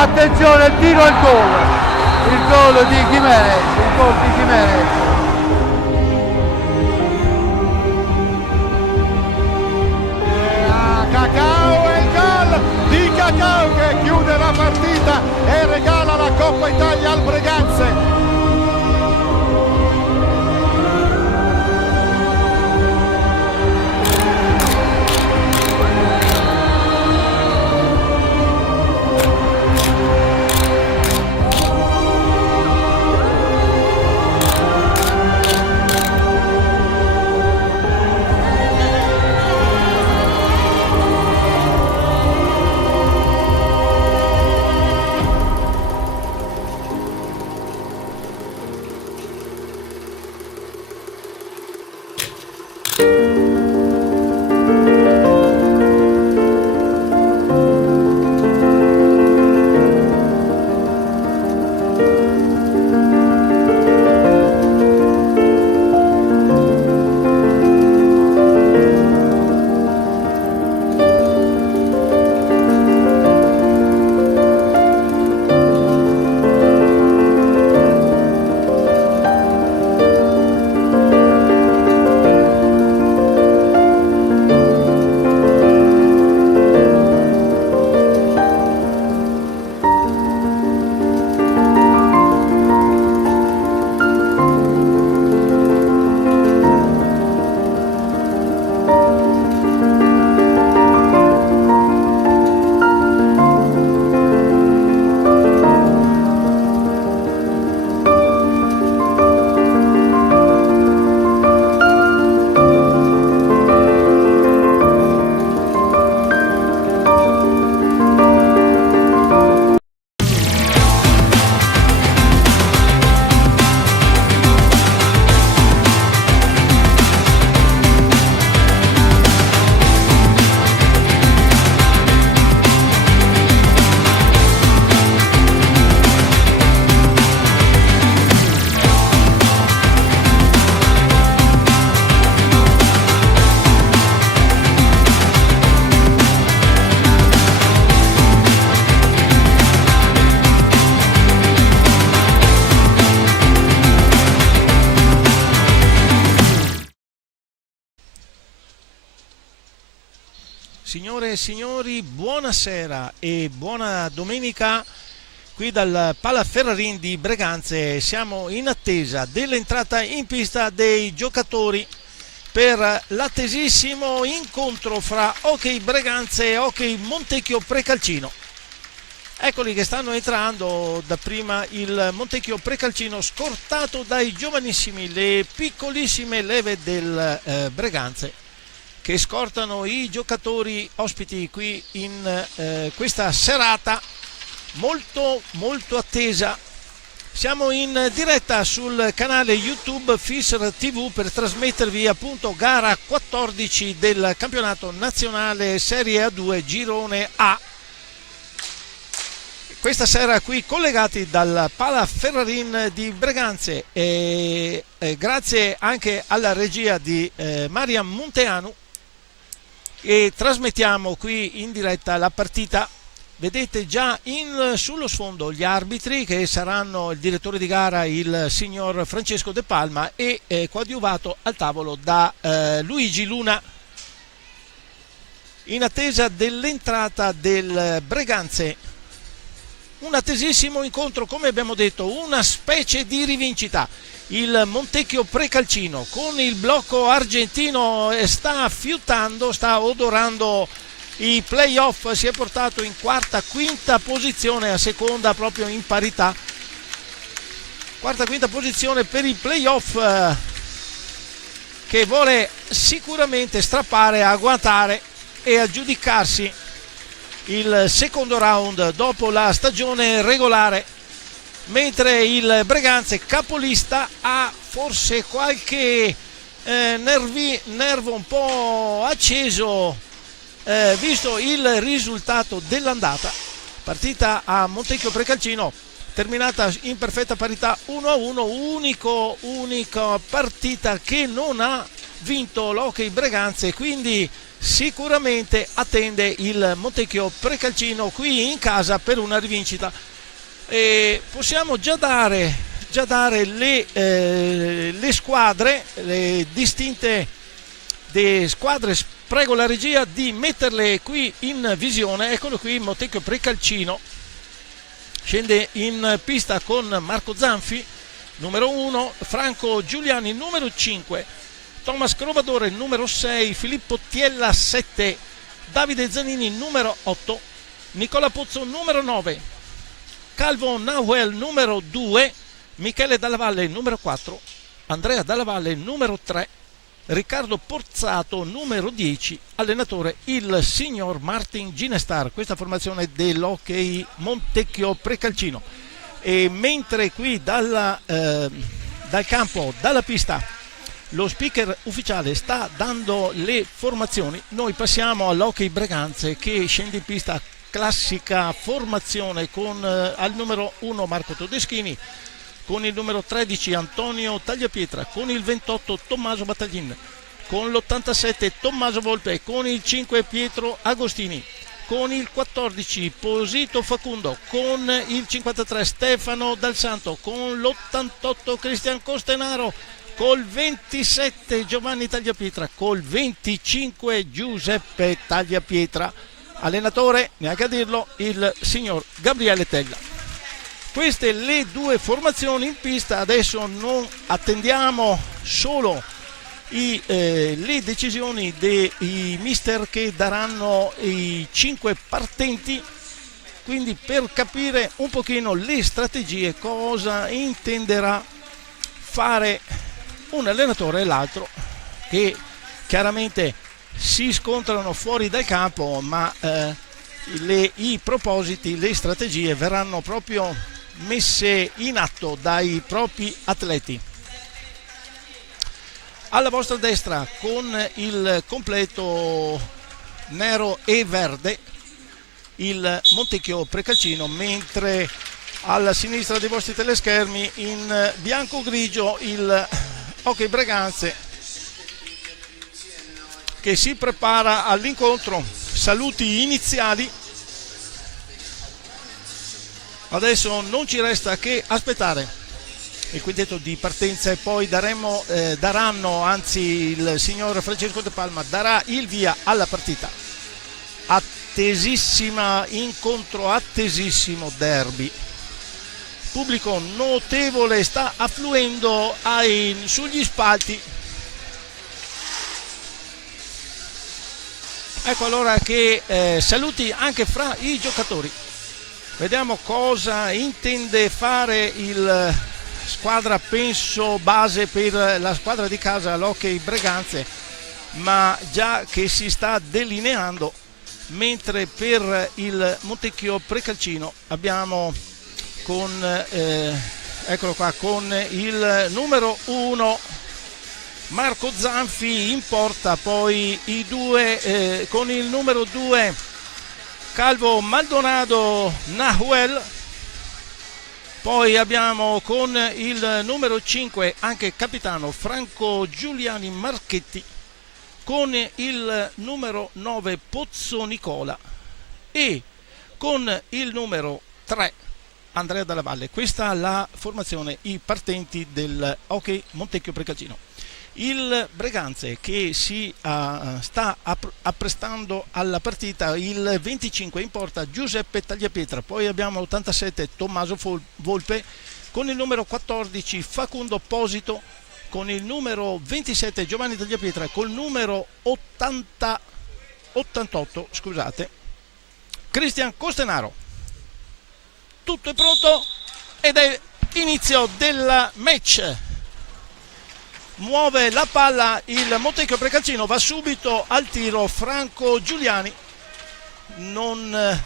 Attenzione, il tiro e il gol di Gimenez, il gol di Gimenez. Cacao e il gol di Cacao che chiude la partita e regala la Coppa Italia al Breganze. Signore e signori, buonasera e buona domenica qui dal Palaferrarin di Breganze. Siamo in attesa dell'entrata in pista dei giocatori per l'attesissimo incontro fra Hockey Breganze e Hockey Montecchio Precalcino. Eccoli che stanno entrando, dapprima il Montecchio Precalcino scortato dai giovanissimi, le piccolissime leve del Breganze, che scortano i giocatori ospiti qui in questa serata molto attesa. Siamo in diretta sul canale YouTube Fischer TV per trasmettervi appunto gara 14 del campionato nazionale Serie A2 Girone A. Questa sera qui collegati dal Palaferrarin di Breganze e grazie anche alla regia di Marian Munteanu, e trasmettiamo qui in diretta la partita. Vedete già sullo sfondo gli arbitri, che saranno il direttore di gara, il signor Francesco De Palma, e coadiuvato al tavolo da Luigi Luna, in attesa dell'entrata del Breganze. Un attesissimo incontro, come abbiamo detto, una specie di rivincita. Il Montecchio Precalcino con il blocco argentino sta fiutando, sta odorando i playoff, si è portato in quinta posizione, a seconda proprio in parità. Quinta posizione per i playoff, che vuole sicuramente strappare, agguantare e aggiudicarsi il secondo round dopo la stagione regolare, mentre il Breganze, capolista, ha forse qualche nervo un po' acceso, visto il risultato dell'andata. Partita a Montecchio Precalcino terminata in perfetta parità 1-1, unica partita che non ha vinto l'Hockey Breganze, quindi sicuramente attende il Montecchio Precalcino qui in casa per una rivincita. E possiamo già dare le squadre, le distinte squadre. Prego la regia di metterle qui in visione. Eccolo qui, Montecchio Precalcino scende in pista con Marco Zanfi numero 1, Franco Giuliani numero 5, Thomas Crovadore numero 6, Filippo Tiella 7, Davide Zanini numero 8, Nicola Pozzo numero 9, Calvo Nahuel numero 2, Michele Dalla Valle numero 4, Andrea Dalla Valle numero 3, Riccardo Porzato numero 10, allenatore il signor Martin Ginestar. Questa formazione dell'Hockey Montecchio Precalcino. E mentre qui dal campo, dalla pista, lo speaker ufficiale sta dando le formazioni, noi passiamo all'Hockey Breganze che scende in pista, classica formazione con al numero 1 Marco Todeschini, con il numero 13 Antonio Tagliapietra, con il 28 Tommaso Battaglin, con l'87 Tommaso Volpe, con il 5 Pietro Agostini, con il 14 Posito Facundo, con il 53 Stefano Dal Santo, con l'88 Cristian Costenaro, col 27 Giovanni Tagliapietra, col 25 Giuseppe Tagliapietra, allenatore, neanche a dirlo, il signor Gabriele Tella. Queste le due formazioni in pista. Adesso non attendiamo solo le decisioni dei mister che daranno i 5 partenti, quindi per capire un pochino le strategie, cosa intenderà fare un allenatore e l'altro, che chiaramente si scontrano fuori dal campo, ma i propositi, le strategie verranno proprio messe in atto dai propri atleti. Alla vostra destra, con il completo nero e verde, il Montecchio Precalcino, mentre alla sinistra dei vostri teleschermi in bianco-grigio il Hockey Breganze, che si prepara all'incontro. Saluti iniziali. Adesso non ci resta che aspettare il quintetto di partenza e poi il signor Francesco De Palma darà il via alla partita. Attesissima incontro, attesissimo derby. Pubblico notevole sta affluendo sugli spalti. Ecco allora che saluti anche fra i giocatori. Vediamo cosa intende fare il squadra, penso base per la squadra di casa, l'Hockey Breganze, ma già che si sta delineando, mentre per il Montecchio Precalcino abbiamo eccolo qua, con il numero 1 Marco Zanfi in porta, poi i due con il numero 2 Calvo Maldonado Nahuel, poi abbiamo con il numero 5 anche capitano Franco Giuliani Marchetti, con il numero 9 Pozzo Nicola e con il numero 3 Andrea Dalla Valle. Questa è la formazione, i partenti del Hockey Montecchio Precalcino. Il Breganze che si sta apprestando alla partita, il 25 in porta Giuseppe Tagliapietra, poi abbiamo l'87 Tommaso Volpe, con il numero 14 Facundo Posito, con il numero 27 Giovanni Tagliapietra, col numero 88 Cristian Costenaro. Tutto è pronto ed è inizio del match. Muove la palla il Montecchio Precalcino, va subito al tiro Franco Giuliani, non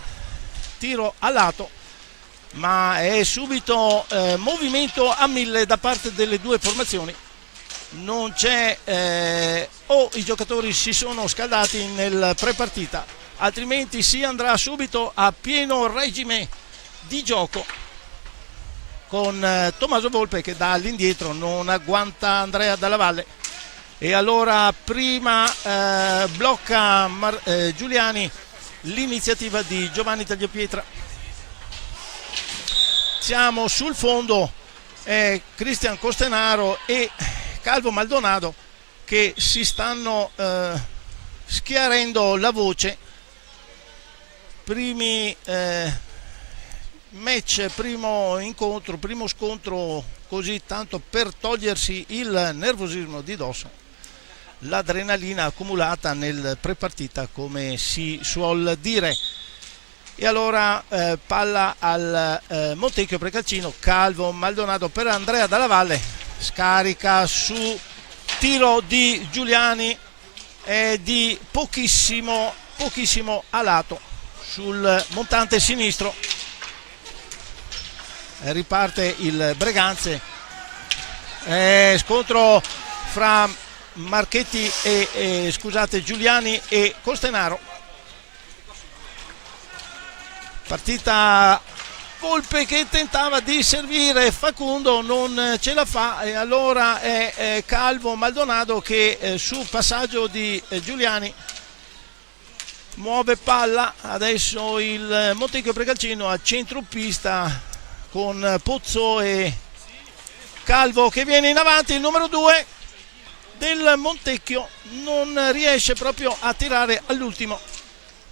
tiro a lato, ma è subito movimento a 1000 da parte delle due formazioni. Non c'è o i giocatori si sono scaldati nel prepartita, altrimenti si andrà subito a pieno regime di gioco, con Tommaso Volpe che da all'indietro non agguanta Andrea Dalla Valle. E allora prima blocca Giuliani l'iniziativa di Giovanni Tagliapietra. Siamo sul fondo, Cristian Costenaro e Calvo Maldonado che si stanno schiarendo la voce. Primi match, primo incontro, primo scontro, così tanto per togliersi il nervosismo di dosso, l'adrenalina accumulata nel prepartita, come si suol dire. E allora palla al Montecchio Precalcino, Calvo Maldonado per Andrea Dalla Valle, scarica su tiro di Giuliani, è di pochissimo a lato sul montante sinistro. Riparte il Breganze, scontro fra Marchetti e Giuliani e Costenaro. Partita Volpe che tentava di servire, Facundo non ce la fa e allora è Calvo Maldonado che su passaggio di Giuliani muove palla. Adesso il Montecchio Precalcino a centropista con Pozzo e Calvo che viene in avanti. Il numero 2 del Montecchio non riesce proprio a tirare all'ultimo,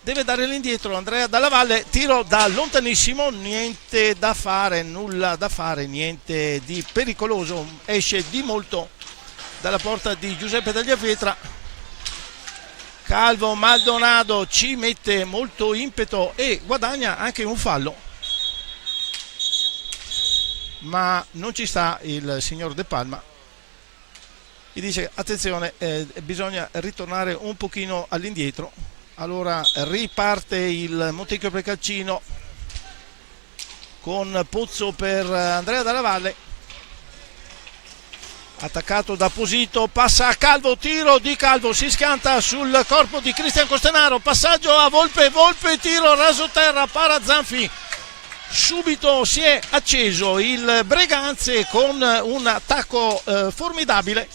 deve dare l'indietro Andrea Dalla Valle, tiro da lontanissimo, niente da fare, nulla da fare, niente di pericoloso, esce di molto dalla porta di Giuseppe Tagliapietra. Calvo Maldonado ci mette molto impeto e guadagna anche un fallo, ma non ci sta il signor De Palma, gli dice attenzione, bisogna ritornare un pochino all'indietro. Allora riparte il Montecchio Precalcino con Pozzo per Andrea Dalla Valle, attaccato da Posito, passa a Calvo, tiro di Calvo, si schianta sul corpo di Cristian Costenaro, passaggio a Volpe, tiro raso terra, para Zanfi. Subito si è acceso il Breganze con un attacco formidabile,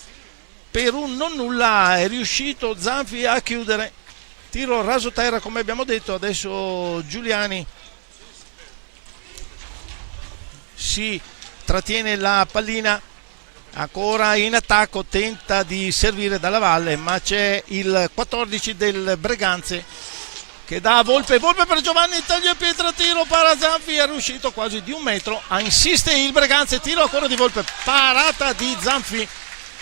per un non nulla è riuscito Zanfi a chiudere. Tiro raso terra come abbiamo detto. Adesso Giuliani si trattiene la pallina, ancora in attacco, tenta di servire Dalla Valle, ma c'è il 14 del Breganze che dà a Volpe per Giovanni Tagliapietra, tiro para Zanfi, è riuscito quasi di un metro, insiste il Breganze, tiro ancora di Volpe, parata di Zanfi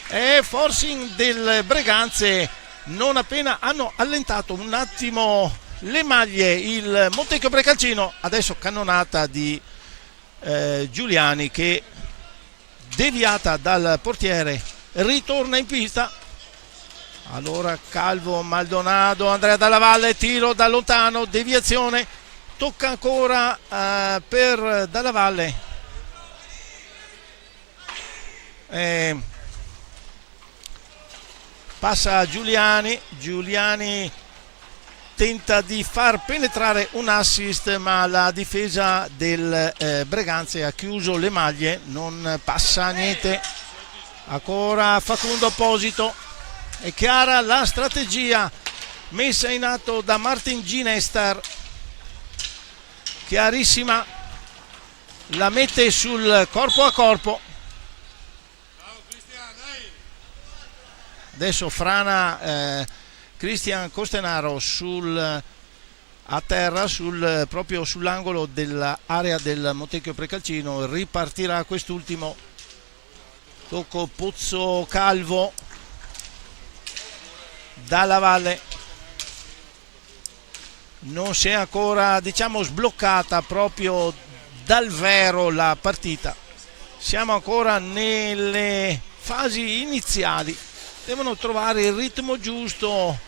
e forcing del Breganze. Non appena hanno allentato un attimo le maglie il Montecchio Precalcino, adesso cannonata di Giuliani che, deviata dal portiere, ritorna in pista. Allora Calvo Maldonado, Andrea Dalla Valle, tiro da lontano, deviazione, tocca ancora per Dalla Valle, passa a Giuliani tenta di far penetrare un assist, ma la difesa del Breganze ha chiuso le maglie, non passa niente. Ancora Facundo Posito, è chiara la strategia messa in atto da Martin Ginestar, chiarissima, la mette sul corpo a corpo. Adesso frana Cristian Costenaro a terra, proprio sull'angolo dell'area del Montecchio Precalcino. Ripartirà quest'ultimo, tocco Pozzo Calvo, Dalla Valle. Non si è ancora, sbloccata proprio dal vero la partita, siamo ancora nelle fasi iniziali, devono trovare il ritmo giusto,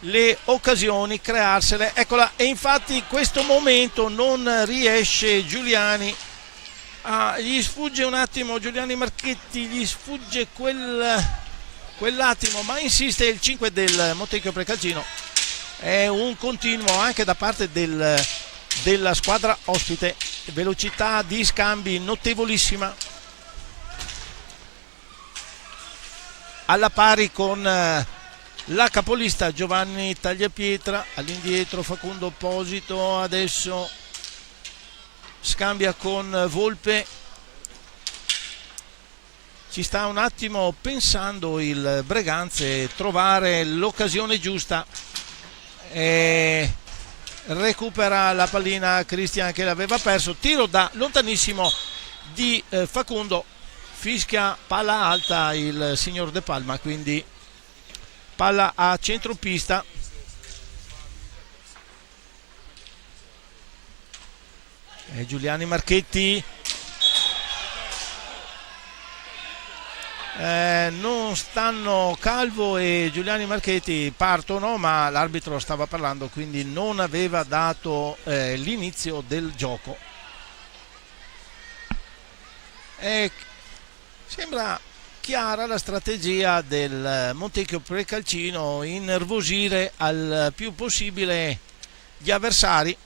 le occasioni, crearsele. Eccola, e infatti in questo momento non riesce Giuliani, gli sfugge un attimo Giuliani Marchetti, gli sfugge quell'attimo, ma insiste il 5 del Montecchio Precalcino. È un continuo anche da parte della squadra ospite, velocità di scambi notevolissima. alla pari con la capolista Giovanni Tagliapietra. All'indietro Facundo Posito, adesso scambia con Volpe, ci sta un attimo pensando il Breganze, trovare l'occasione giusta, e recupera la pallina Cristian che l'aveva perso, tiro da lontanissimo di Facundo, fischia palla alta il signor De Palma, quindi palla a centropista. E Giuliani Marchetti non stanno, Calvo e Giuliani Marchetti partono, ma l'arbitro stava parlando, quindi non aveva dato l'inizio del gioco. Sembra chiara la strategia del Montecchio Precalcino, innervosire al più possibile gli avversari.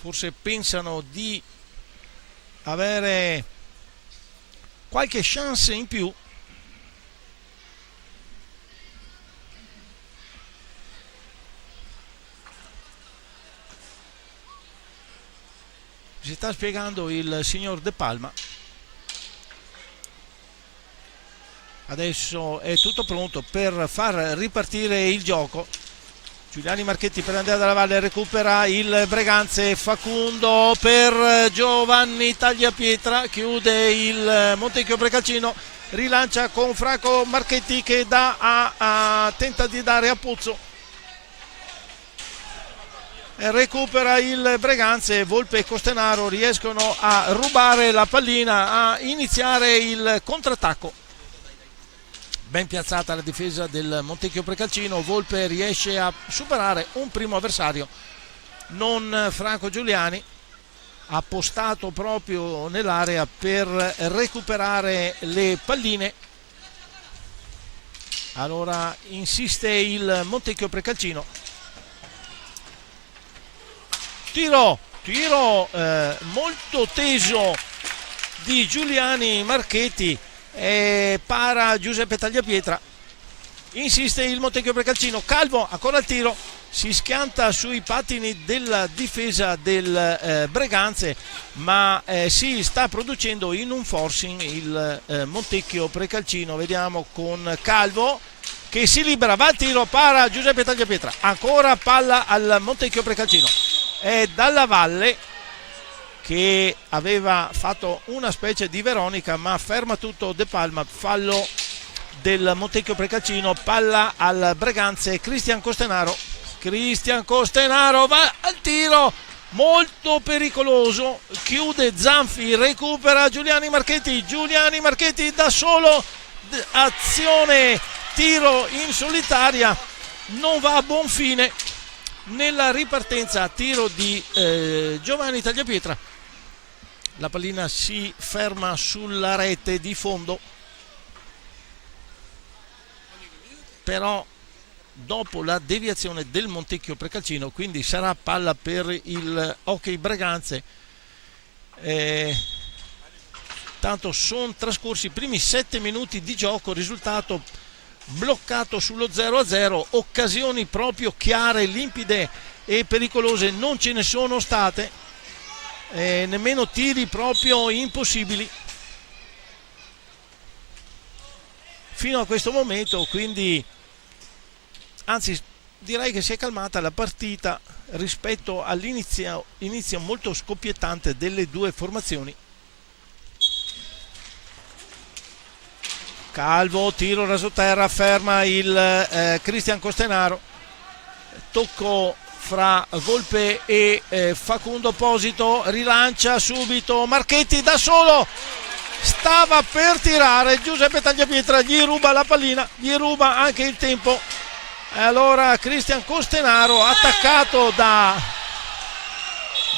Forse pensano di avere qualche chance in più. Si sta spiegando il signor De Palma. Adesso è tutto pronto per far ripartire il gioco. Giuliani Marchetti per Andrea Dalla Valle, recupera il Breganze, Facundo per Giovanni Tagliapietra, chiude il Montecchio Precalcino, rilancia con Franco Marchetti che tenta di dare a Pozzo, recupera il Breganze, Volpe e Costenaro riescono a rubare la pallina, a iniziare il contrattacco. Ben piazzata la difesa del Montecchio Precalcino, Volpe riesce a superare un primo avversario, non Franco Giuliani, ha postato proprio nell'area per recuperare le palline. Allora insiste il Montecchio Precalcino, tiro molto teso di Giuliani Marchetti, para Giuseppe Tagliapietra, insiste il Montecchio Precalcino, Calvo ancora il tiro, si schianta sui pattini della difesa del Breganze, ma si sta producendo in un forcing il Montecchio Precalcino. Vediamo con Calvo che si libera, va al tiro, para Giuseppe Tagliapietra, ancora palla al Montecchio Precalcino, è Dalla Valle che aveva fatto una specie di Veronica, ma ferma tutto De Palma, fallo del Montecchio Precalcino, palla al Breganze, Cristian Costenaro va al tiro, molto pericoloso, chiude Zanfi, recupera Giuliani Marchetti da solo, azione, tiro in solitaria, non va a buon fine. Nella ripartenza, tiro di Giovanni Tagliapietra, la pallina si ferma sulla rete di fondo, però dopo la deviazione del Montecchio Precalcino, quindi sarà palla per il Hockey Breganze. Tanto sono trascorsi i primi 7 minuti di gioco, risultato bloccato sullo 0-0, occasioni proprio chiare, limpide e pericolose non ce ne sono state, nemmeno tiri proprio impossibili fino a questo momento, quindi anzi direi che si è calmata la partita rispetto all'inizio molto scoppiettante delle due formazioni. Calvo, tiro rasoterra, ferma il Cristian Costenaro, tocco fra Volpe e Facundo Posito, rilancia subito Marchetti da solo, stava per tirare Giuseppe Tagliapietra, gli ruba la pallina, gli ruba anche il tempo, e allora Cristian Costenaro, attaccato da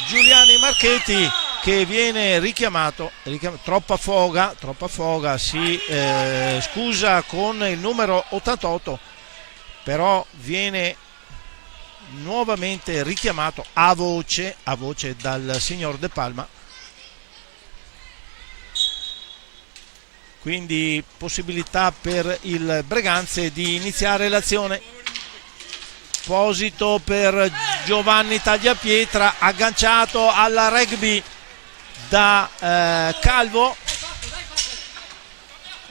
Giuliani Marchetti, che viene richiamato, troppa foga, si scusa con il numero 88, però viene nuovamente richiamato a voce dal signor De Palma. quindi possibilità per il Breganze di iniziare l'azione. Posito per Giovanni Tagliapietra, agganciato alla rugby da Calvo,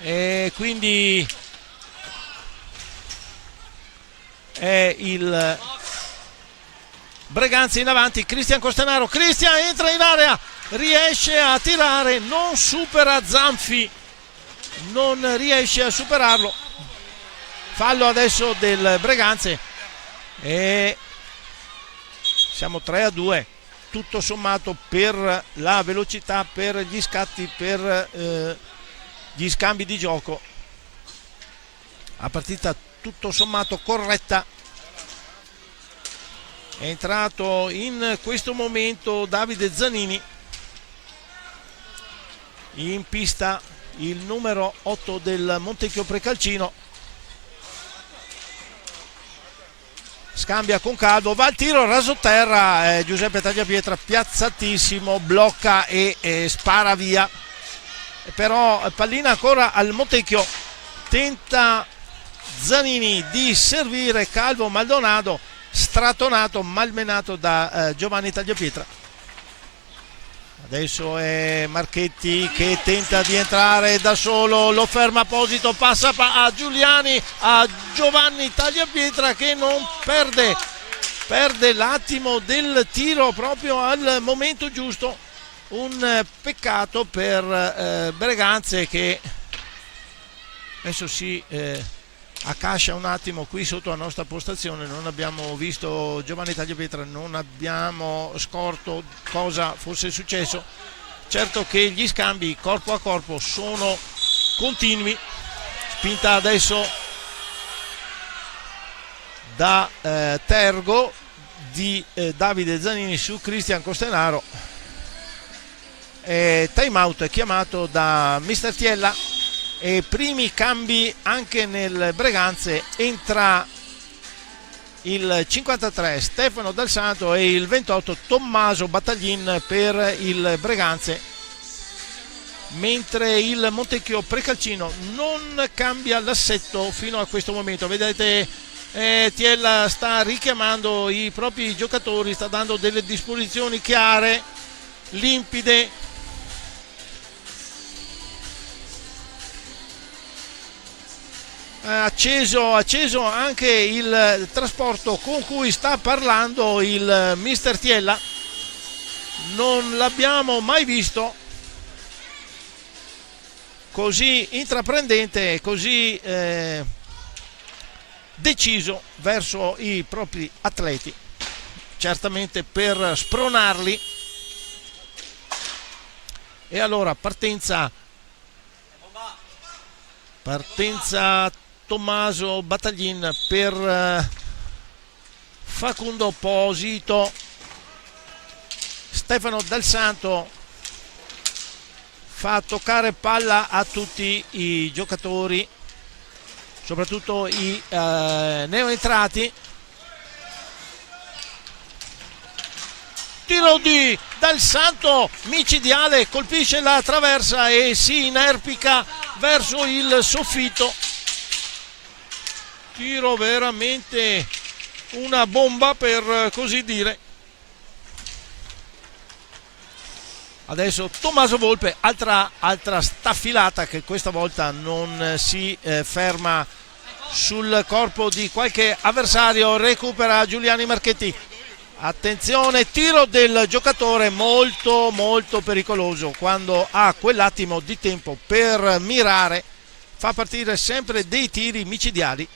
e quindi è il Breganze in avanti. Cristian Costanaro, Cristian entra in area, riesce a tirare, non supera Zanfi, non riesce a superarlo. Fallo adesso del Breganze e siamo 3-2, tutto sommato, per la velocità, per gli scatti, per gli scambi di gioco. La partita tutto sommato corretta. È entrato in questo momento Davide Zanini in pista, il numero 8 del Montecchio Precalcino. Scambia con Calvo, va al tiro, rasoterra, Giuseppe Tagliapietra piazzatissimo, blocca e spara via. Però pallina ancora al Montecchio, tenta Zanini di servire Calvo Maldonado, stratonato, malmenato da Giovanni Tagliapietra. Adesso è Marchetti che tenta di entrare da solo, lo ferma Posito, passa a Giuliani, a Giovanni Tagliapietra che non perde l'attimo del tiro proprio al momento giusto. Un peccato per Breganze, che adesso si accascia un attimo qui sotto la nostra postazione. Non abbiamo visto Giovanni Tagliapietra, non abbiamo scorto cosa fosse successo. Certo che gli scambi corpo a corpo sono continui. Spinta adesso da Tergo di Davide Zanini su Cristian Costenaro. Time out chiamato da Mister Tiella e primi cambi anche nel Breganze. Entra il 53 Stefano Dal Santo e il 28 Tommaso Battaglin per il Breganze, mentre il Montecchio Precalcino non cambia l'assetto fino a questo momento. Vedete, Tiella sta richiamando i propri giocatori, sta dando delle disposizioni chiare, limpide. Acceso anche il trasporto con cui sta parlando il mister Tiella. Non l'abbiamo mai visto così intraprendente e così deciso verso i propri atleti, certamente per spronarli. E allora partenza Tommaso Battaglin per Facundo Posito. Stefano Dal Santo fa toccare palla a tutti i giocatori, soprattutto i neoentrati. Tiro di Dal Santo micidiale, colpisce la traversa e si inerpica verso il soffitto. Tiro veramente una bomba, per così dire. Adesso Tommaso Volpe, altra staffilata che questa volta non si ferma sul corpo di qualche avversario. Recupera Giuliani Marchetti. Attenzione, tiro del giocatore molto molto pericoloso quando ha quell'attimo di tempo per mirare. Fa partire sempre dei tiri micidiali,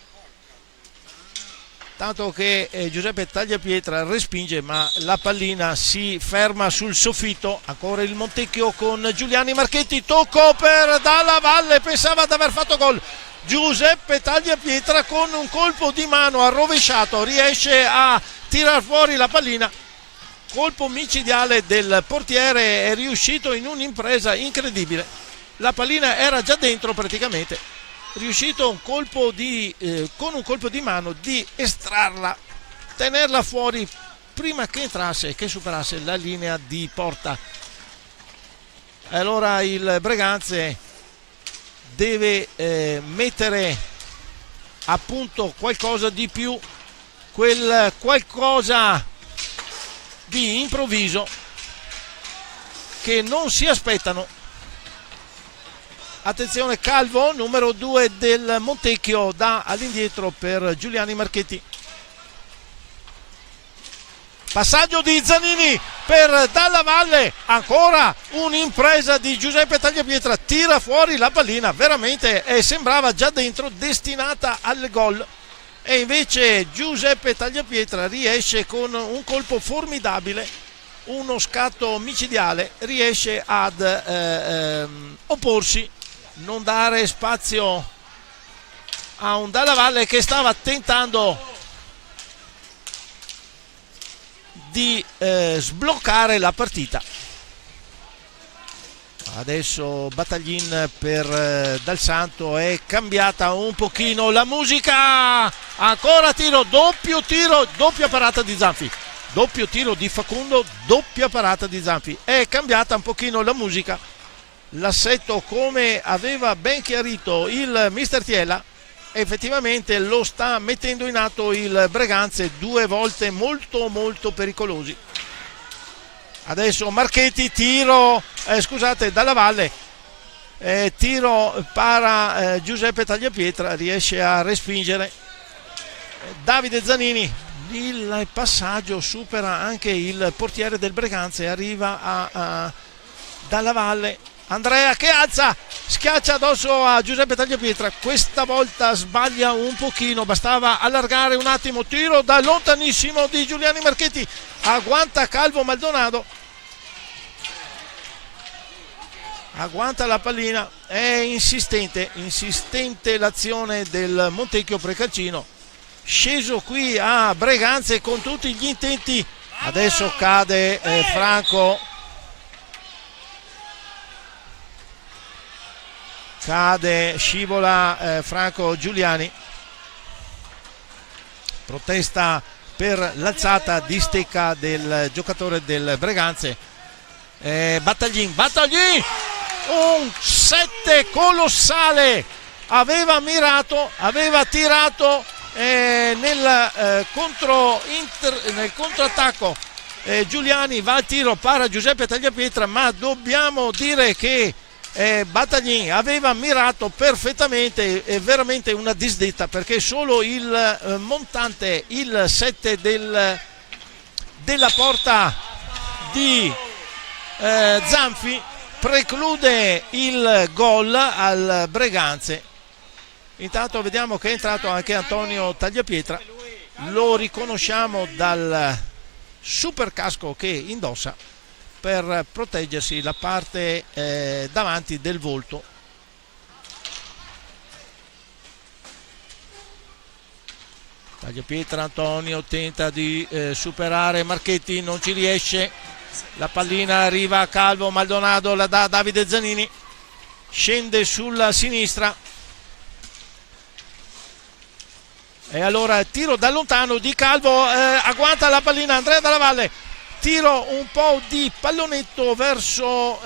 tanto che Giuseppe Tagliapietra respinge, ma la pallina si ferma sul soffitto. Ancora il Montecchio con Giuliani Marchetti, tocco per Dalla Valle, pensava di aver fatto gol. Giuseppe Tagliapietra con un colpo di mano arrovesciato riesce a tirar fuori la pallina. Colpo micidiale del portiere, è riuscito in un'impresa incredibile. La pallina era già dentro praticamente. Riuscito con un colpo di mano di estrarla, tenerla fuori prima che entrasse e che superasse la linea di porta. Allora il Breganze deve mettere a punto qualcosa di più, quel qualcosa di improvviso che non si aspettano. Attenzione, Calvo, numero 2 del Montecchio, dà all'indietro per Giuliani Marchetti. Passaggio di Zanini per Dalla Valle, ancora un'impresa di Giuseppe Tagliapietra, tira fuori la pallina, veramente sembrava già dentro, destinata al gol, e invece Giuseppe Tagliapietra riesce con un colpo formidabile, uno scatto micidiale, riesce ad opporsi, non dare spazio a un Dalla Valle che stava tentando di sbloccare la partita. Adesso Battaglin per Dal Santo, è cambiata un pochino la musica, ancora tiro, doppia parata di Zanfi, doppio tiro di Facundo, doppia parata di Zanfi, è cambiata un pochino la musica. L'assetto, come aveva ben chiarito il mister Tiella, effettivamente lo sta mettendo in atto il Breganze, 2 volte molto molto pericolosi. Adesso Marchetti, Dalla Valle, tiro para Giuseppe Tagliapietra, riesce a respingere Davide Zanini, il passaggio supera anche il portiere del Breganze, arriva a Dalla Valle. Andrea che alza, schiaccia addosso a Giuseppe Tagliapietra, questa volta sbaglia un pochino, bastava allargare un attimo, tiro da lontanissimo di Giuliani Marchetti, agguanta Calvo Maldonado, agguanta la pallina, è insistente l'azione del Montecchio Precalcino, sceso qui a Breganze con tutti gli intenti. Adesso cade Franco, scivola Franco Giuliani, protesta per l'alzata di stecca del giocatore del Breganze. Battaglin, un 7 colossale, aveva tirato nel controattacco. Giuliani va al tiro para Giuseppe Tagliapietra, ma dobbiamo dire che Battaglin aveva mirato perfettamente, è veramente una disdetta, perché solo il montante, il 7 della porta di Zanfi preclude il gol al Breganze. Intanto vediamo che è entrato anche Antonio Tagliapietra, lo riconosciamo dal super casco che indossa per proteggersi la parte davanti del volto. Tagliapietra, Antonio tenta di superare Marchetti, non ci riesce, la pallina arriva a Calvo Maldonado, la dà Davide Zanini, scende sulla sinistra e allora tiro da lontano di Calvo, agguanta la pallina Andrea Dalla Valle, tiro un po' di pallonetto verso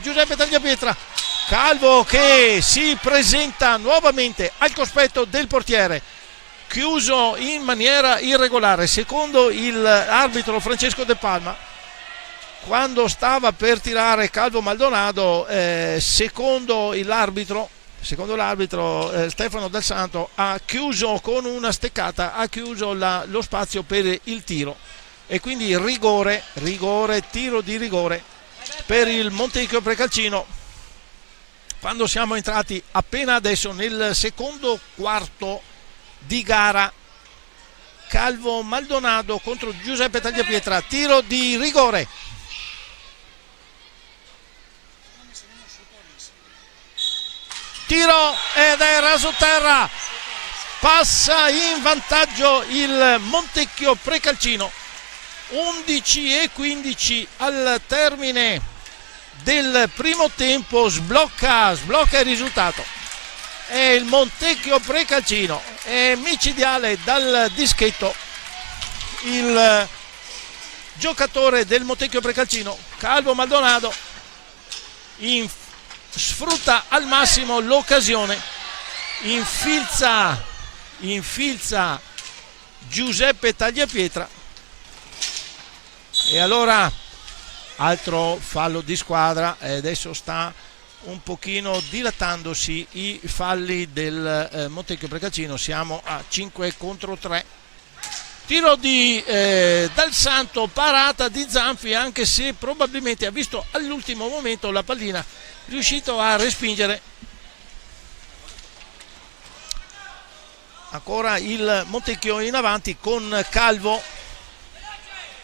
Giuseppe Tagliapietra, Calvo che si presenta nuovamente al cospetto del portiere, chiuso in maniera irregolare secondo l'arbitro Francesco De Palma. Quando stava per tirare Calvo Maldonado, secondo l'arbitro Stefano Dal Santo ha chiuso con una steccata, ha chiuso lo spazio per il tiro, e quindi rigore, tiro di rigore per il Montecchio Precalcino. Quando siamo entrati appena adesso nel secondo quarto di gara, Calvo Maldonado contro Giuseppe Tagliapietra, tiro di rigore. Tiro ed è raso terra, passa in vantaggio il Montecchio Precalcino. 11:15 al termine del primo tempo, sblocca il risultato. È il Montecchio Precalcino, è micidiale dal dischetto il giocatore del Montecchio Precalcino, Calvo Maldonado, sfrutta al massimo l'occasione, infilza Giuseppe Tagliapietra e allora altro fallo di squadra e adesso sta un pochino dilatandosi i falli del Montecchio Pregalcino. Siamo a 5 contro 3. Tiro di Dal Santo, parata di Zanfi, anche se probabilmente ha visto all'ultimo momento la pallina, riuscito a respingere. Ancora il Montecchio in avanti con Calvo.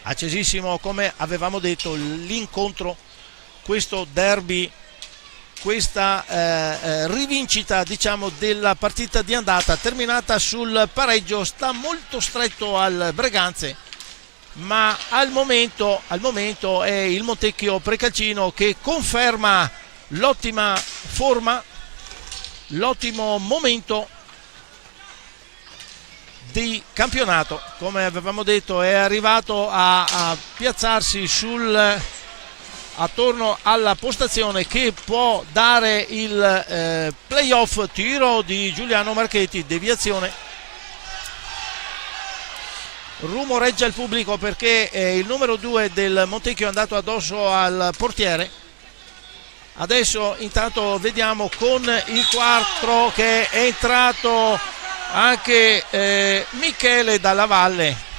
Accesissimo, come avevamo detto, l'incontro, questo derby, questa rivincita diciamo della partita di andata terminata sul pareggio. Sta molto stretto al Breganze, ma al momento è il Montecchio Precalcino che conferma l'ottima forma, l'ottimo momento di campionato. Come avevamo detto, è arrivato a piazzarsi attorno alla postazione che può dare il playoff. Tiro di Giuliano Marchetti, deviazione, rumoreggia il pubblico perché il numero 2 del Montecchio è andato addosso al portiere. Adesso intanto vediamo con il 4 che è entrato anche Michele Dalla Valle,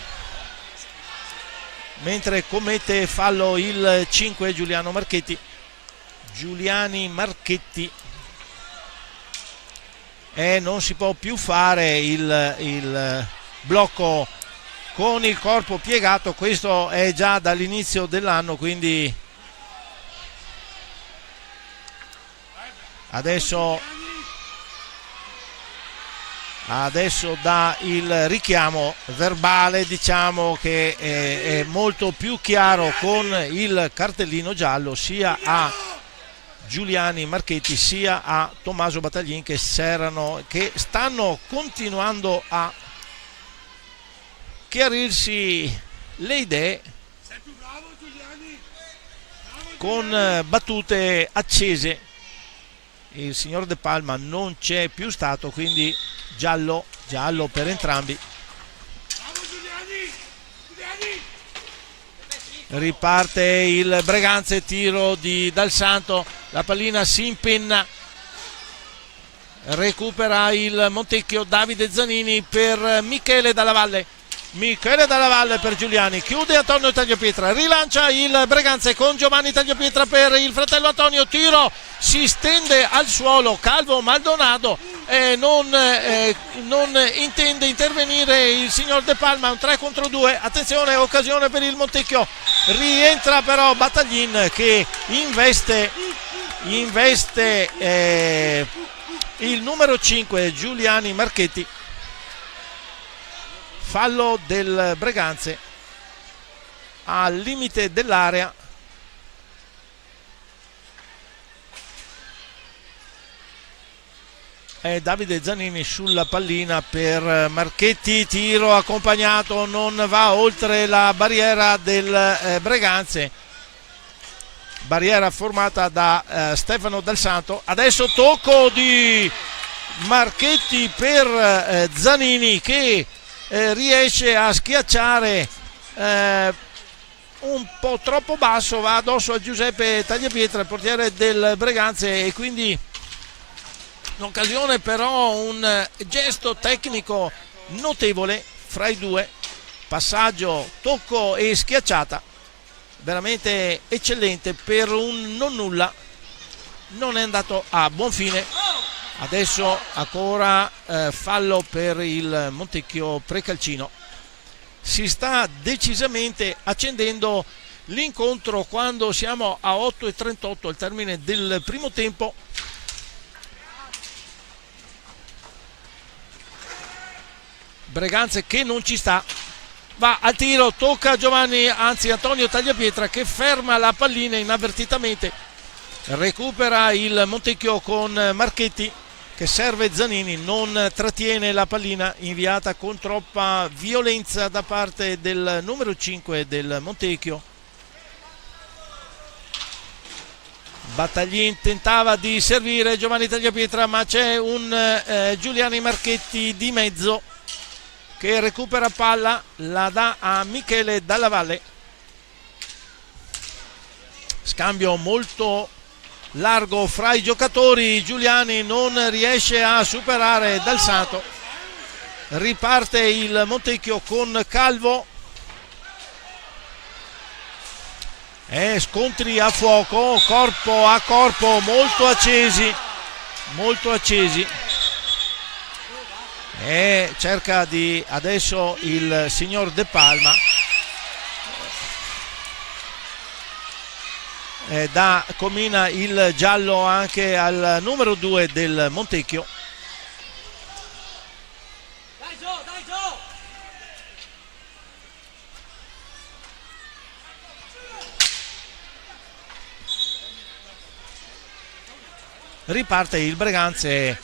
mentre commette fallo il 5 Giuliani Marchetti. E non si può più fare il blocco con il corpo piegato, questo è già dall'inizio dell'anno, quindi adesso dà il richiamo verbale, diciamo che è molto più chiaro con il cartellino giallo sia a Giuliani Marchetti sia a Tommaso Battaglin, che stanno continuando a chiarirsi le idee con battute accese. Il signor De Palma non c'è più stato, quindi giallo per entrambi. Riparte il Breganze, tiro di Dal Santo, la pallina si impenna, recupera il Montecchio. Davide Zanini per Michele Dalla Valle per Giuliani, chiude Antonio Tagliapietra, rilancia il Breganze con Giovanni Tagliapietra per il fratello Antonio, tiro, si stende al suolo Calvo Maldonado, non intende intervenire il signor De Palma. Un 3 contro 2, attenzione, occasione per il Montecchio, rientra però Battaglin che investe il numero 5 Giuliani Marchetti. Fallo del Breganze al limite dell'area. È Davide Zanini sulla pallina per Marchetti, tiro accompagnato, non va oltre la barriera del Breganze, barriera formata da Stefano Dal Santo. Adesso tocco di Marchetti per Zanini che riesce a schiacciare un po' troppo basso, va addosso a Giuseppe Tagliapietra, il portiere del Breganze, e quindi l'occasione, però un gesto tecnico notevole fra i due, passaggio, tocco e schiacciata veramente eccellente per un non nulla, non è andato a buon fine. Adesso ancora fallo per il Montecchio Precalcino. Si sta decisamente accendendo l'incontro quando siamo a 8:38 al termine del primo tempo. Breganze che non ci sta, va al tiro, tocca Antonio Tagliapietra che ferma la pallina inavvertitamente, recupera il Montecchio con Marchetti che serve Zanini, non trattiene la pallina inviata con troppa violenza da parte del numero 5 del Montecchio. Battaglin tentava di servire Giovanni Tagliapietra, ma c'è un Giuliani Marchetti di mezzo che recupera palla, la dà a Michele Dalla Valle. Scambio molto largo fra i giocatori, Giuliani non riesce a superare Dal Santo. Riparte il Montecchio con Calvo. Scontri a fuoco, corpo a corpo, molto accesi. Cerca di adesso il signor De Palma combina il giallo anche al numero 2 del Montecchio. Riparte il Breganze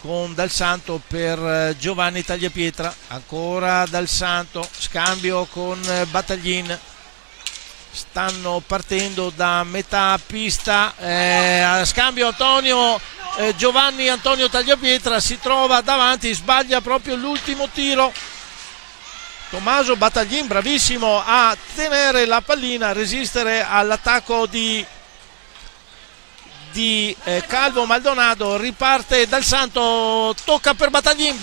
con Dal Santo per Giovanni Tagliapietra, ancora Dal Santo, scambio con Battaglin, stanno partendo da metà pista, scambio Giovanni Antonio Tagliapietra si trova davanti, sbaglia proprio l'ultimo tiro. Tommaso Battaglin bravissimo a tenere la pallina, a resistere all'attacco di Calvo Maldonado. Riparte Dal Santo, tocca per Battaglin,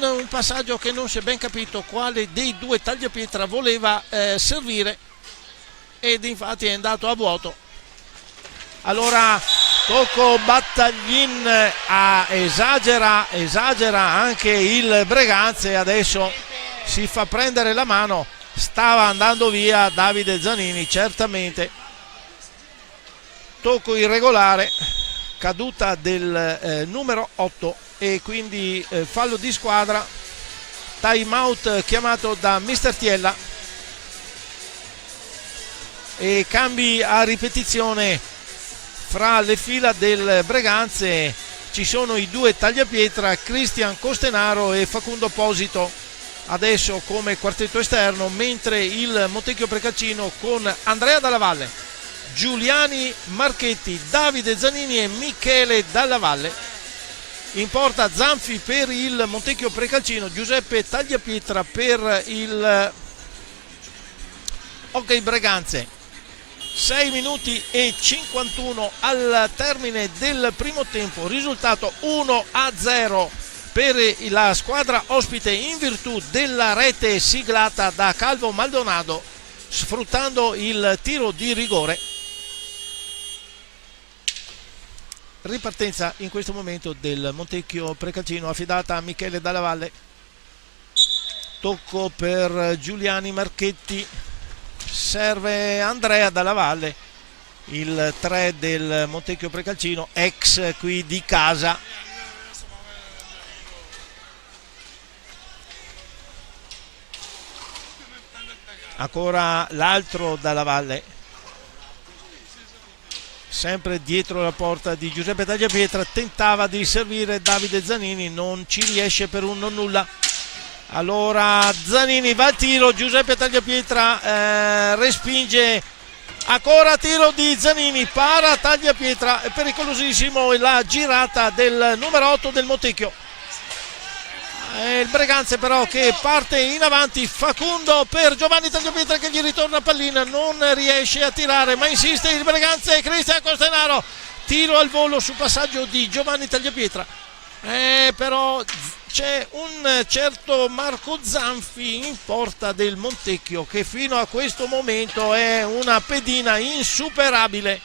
un passaggio che non si è ben capito quale dei due Tagliapietra voleva servire, ed infatti è andato a vuoto. Allora tocco Battaglin, esagera anche il Breganze, adesso si fa prendere la mano, stava andando via Davide Zanini certamente. Tocco irregolare, caduta del numero 8 e quindi fallo di squadra, time out chiamato da mister Tiella e cambi a ripetizione fra le fila del Breganze. Ci sono i due Tagliapietra, Cristian Costenaro e Facundo Posito adesso come quartetto esterno, mentre il Montecchio Precalcino con Andrea Dalla Valle, Giuliani Marchetti, Davide Zanini e Michele Dalla Valle. In porta Zanfi per il Montecchio Precalcino, Giuseppe Tagliapietra per il Hockey Breganze. 6 minuti e 51 al termine del primo tempo, risultato 1-0 per la squadra ospite in virtù della rete siglata da Calvo Maldonado sfruttando il tiro di rigore. Ripartenza in questo momento del Montecchio Precalcino affidata a Michele Dalla Valle. Tocco per Giuliani Marchetti, serve Andrea Dalla Valle, il 3 del Montecchio Precalcino, ex qui di casa. Ancora l'altro Dalla Valle, sempre dietro la porta di Giuseppe Tagliapietra, tentava di servire Davide Zanini, non ci riesce per un non nulla. Allora Zanini va al tiro, Giuseppe Tagliapietra respinge, ancora tiro di Zanini, para Tagliapietra, è pericolosissimo la girata del numero 8 del Montecchio. Il Breganze però che parte in avanti, Facundo per Giovanni Tagliapietra che gli ritorna pallina, non riesce a tirare ma insiste il Breganze, Cristian Costenaro, tiro al volo su passaggio di Giovanni Tagliapietra, però c'è un certo Marco Zanfi in porta del Montecchio che fino a questo momento è una pedina insuperabile.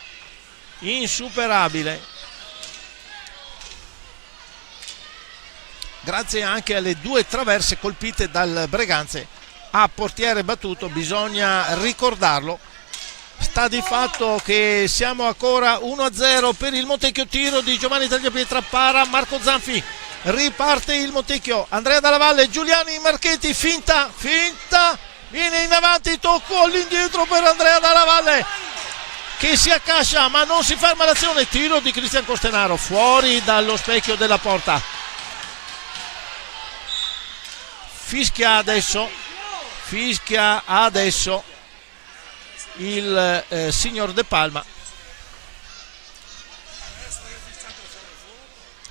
Grazie anche alle due traverse colpite dal Breganze a portiere battuto, bisogna ricordarlo. Sta di fatto che siamo ancora 1-0 per il Montecchio, tiro di Giovanni Tagliapietra, para Marco Zanfi, riparte il Montecchio, Andrea Dalla Valle, Giuliani Marchetti, finta, viene in avanti, tocco all'indietro per Andrea Dalla Valle che si accascia ma non si ferma l'azione, tiro di Cristian Costenaro fuori dallo specchio della porta. Fischia adesso il signor De Palma.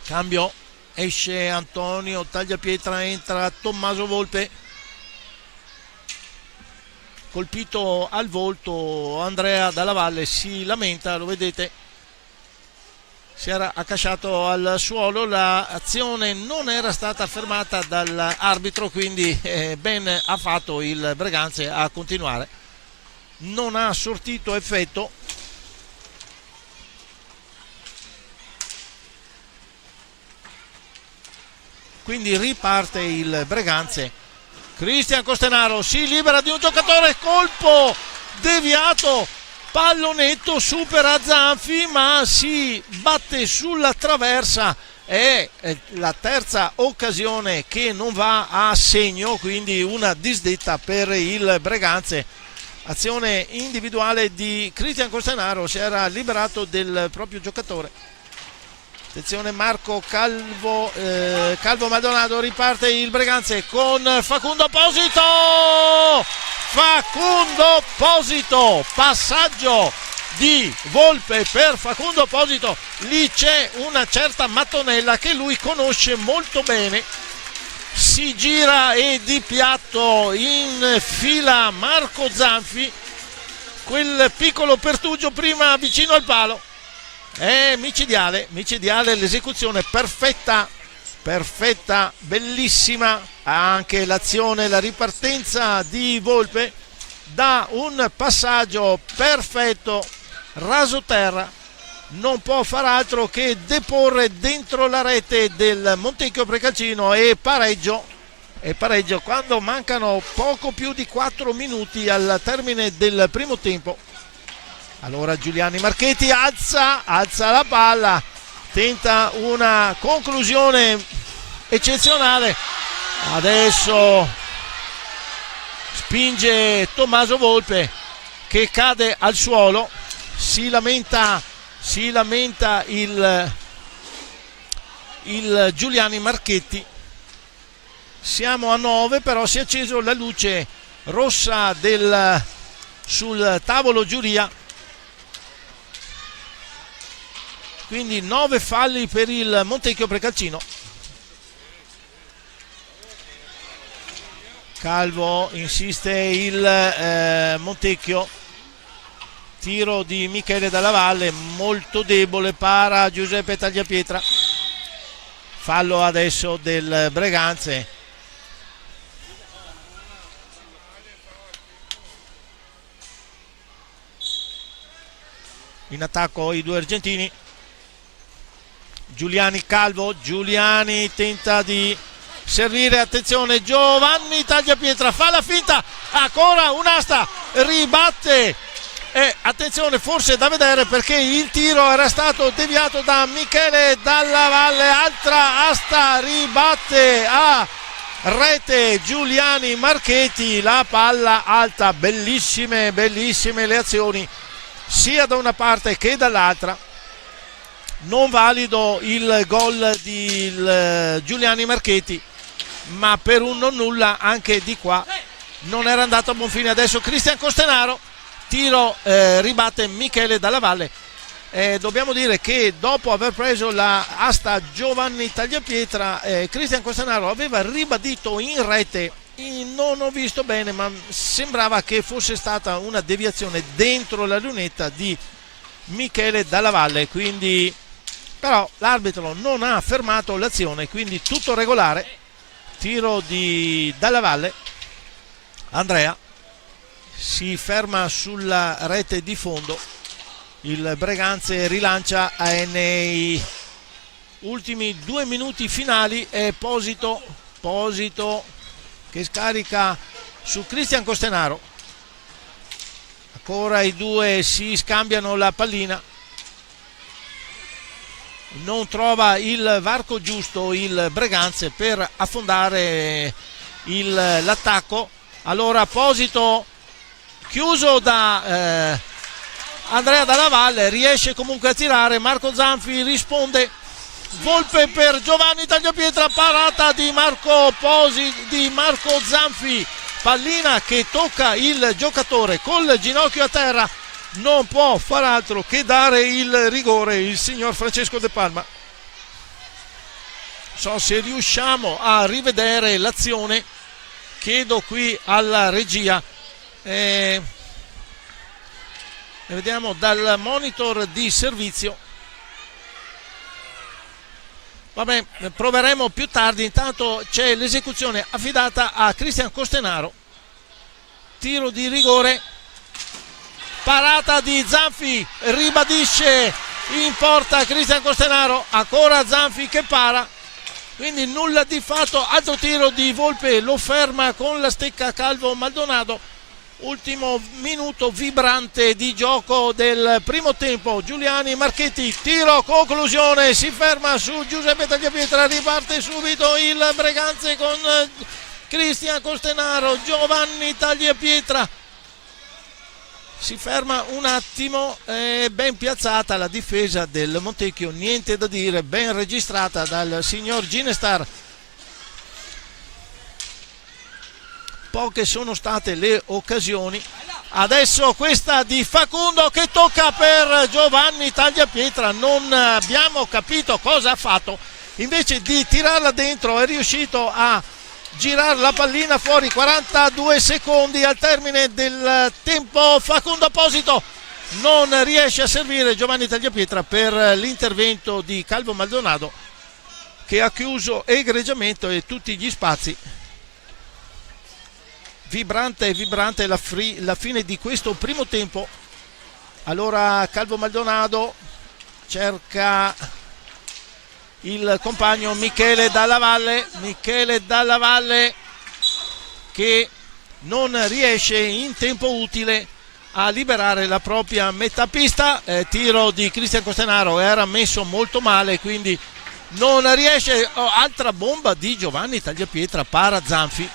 Cambio, esce Antonio Tagliapietra, entra Tommaso Volpe, colpito al volto. Andrea Dalla Valle si lamenta, lo vedete, si era accasciato al suolo. L'azione non era stata fermata dall'arbitro, quindi ben ha fatto il Breganze a continuare, non ha sortito effetto. Quindi riparte il Breganze. Cristian Costenaro si libera di un giocatore, colpo deviato, pallonetto, supera Zanfi ma si batte sulla traversa. È la terza occasione che non va a segno, quindi una disdetta per il Breganze. Azione individuale di Cristian Costenaro, si era liberato del proprio giocatore. Attenzione Marco Calvo Maldonado, riparte il Breganze con Facundo Posito, passaggio di Volpe per Facundo Posito. Lì c'è una certa mattonella che lui conosce molto bene, si gira e di piatto infila Marco Zanfi, quel piccolo pertugio prima vicino al palo. È micidiale l'esecuzione, perfetta, bellissima anche l'azione, la ripartenza di Volpe da un passaggio perfetto, raso terra, non può far altro che deporre dentro la rete del Montecchio Precalcino e pareggio quando mancano poco più di 4 minuti al termine del primo tempo. Allora Giuliani Marchetti alza la palla, tenta una conclusione eccezionale, adesso spinge Tommaso Volpe che cade al suolo, si lamenta il Giuliani Marchetti. Siamo a 9, però si è acceso la luce rossa sul tavolo giuria. Quindi 9 falli per il Montecchio Precalcino. Calvo, insiste il Montecchio, tiro di Michele Dalla Valle molto debole, para Giuseppe Tagliapietra. Fallo adesso del Breganze. In attacco i due argentini. Giuliani tenta di servire, attenzione Giovanni Tagliapietra, fa la finta, ancora un'asta, ribatte, attenzione, forse da vedere perché il tiro era stato deviato da Michele Dalla Valle, altra asta, ribatte a rete Giuliani Marchetti, la palla alta. Bellissime le azioni sia da una parte che dall'altra. Non valido il gol di Giuliani Marchetti, ma per un non nulla anche di qua non era andato a buon fine. Adesso Cristian Costenaro, tiro, ribatte Michele Dalla Valle. Dobbiamo dire che dopo aver preso la asta Giovanni Tagliapietra, Cristian Costenaro aveva ribadito in rete, non ho visto bene, ma sembrava che fosse stata una deviazione dentro la lunetta di Michele Dalla Valle, quindi però l'arbitro non ha fermato l'azione, quindi tutto regolare. Tiro di Dalla Valle, Andrea si ferma sulla rete di fondo, il Breganze rilancia nei ultimi 2 minuti finali. È Posito che scarica su Cristian Costenaro, ancora i due si scambiano la pallina, non trova il varco giusto il Breganze per affondare l'attacco. Allora Posito, chiuso da Andrea Dalla Valle, riesce comunque a tirare, Marco Zanfi risponde, Volpe per Giovanni Tagliapietra, parata di Marco Zanfi, pallina che tocca il giocatore col ginocchio a terra, non può far altro che dare il rigore il signor Francesco De Palma. so se riusciamo a rivedere l'azione, chiedo qui alla regia, e vediamo dal monitor di servizio. Vabbè, proveremo più tardi. Intanto c'è l'esecuzione affidata a Cristian Costenaro, tiro di rigore, parata di Zanfi, ribadisce in porta Cristian Costenaro, ancora Zanfi che para, quindi nulla di fatto, altro tiro di Volpe, lo ferma con la stecca Calvo Maldonado. Ultimo minuto vibrante di gioco del primo tempo. Giuliani Marchetti, tiro, conclusione, si ferma su Giuseppe Tagliapietra, riparte subito il Breganze con Cristian Costenaro, Giovanni Tagliapietra. Si ferma un attimo, ben piazzata la difesa del Montecchio, niente da dire, ben registrata dal signor Ginestar. Poche sono state le occasioni. Adesso questa di Facundo che tocca per Giovanni Tagliapietra, non abbiamo capito cosa ha fatto, invece di tirarla dentro è riuscito a girare la pallina fuori. 42 secondi al termine del tempo. Facundo Apposito non riesce a servire Giovanni Tagliapietra per l'intervento di Calvo Maldonado, che ha chiuso egregiamente tutti gli spazi. Vibrante la fine di questo primo tempo. Allora Calvo Maldonado cerca il compagno Michele Dalla Valle che non riesce in tempo utile a liberare la propria metà pista. Tiro di Cristian Costenaro, era messo molto male, quindi non riesce. Altra bomba di Giovanni Tagliapietra, para Zanfi.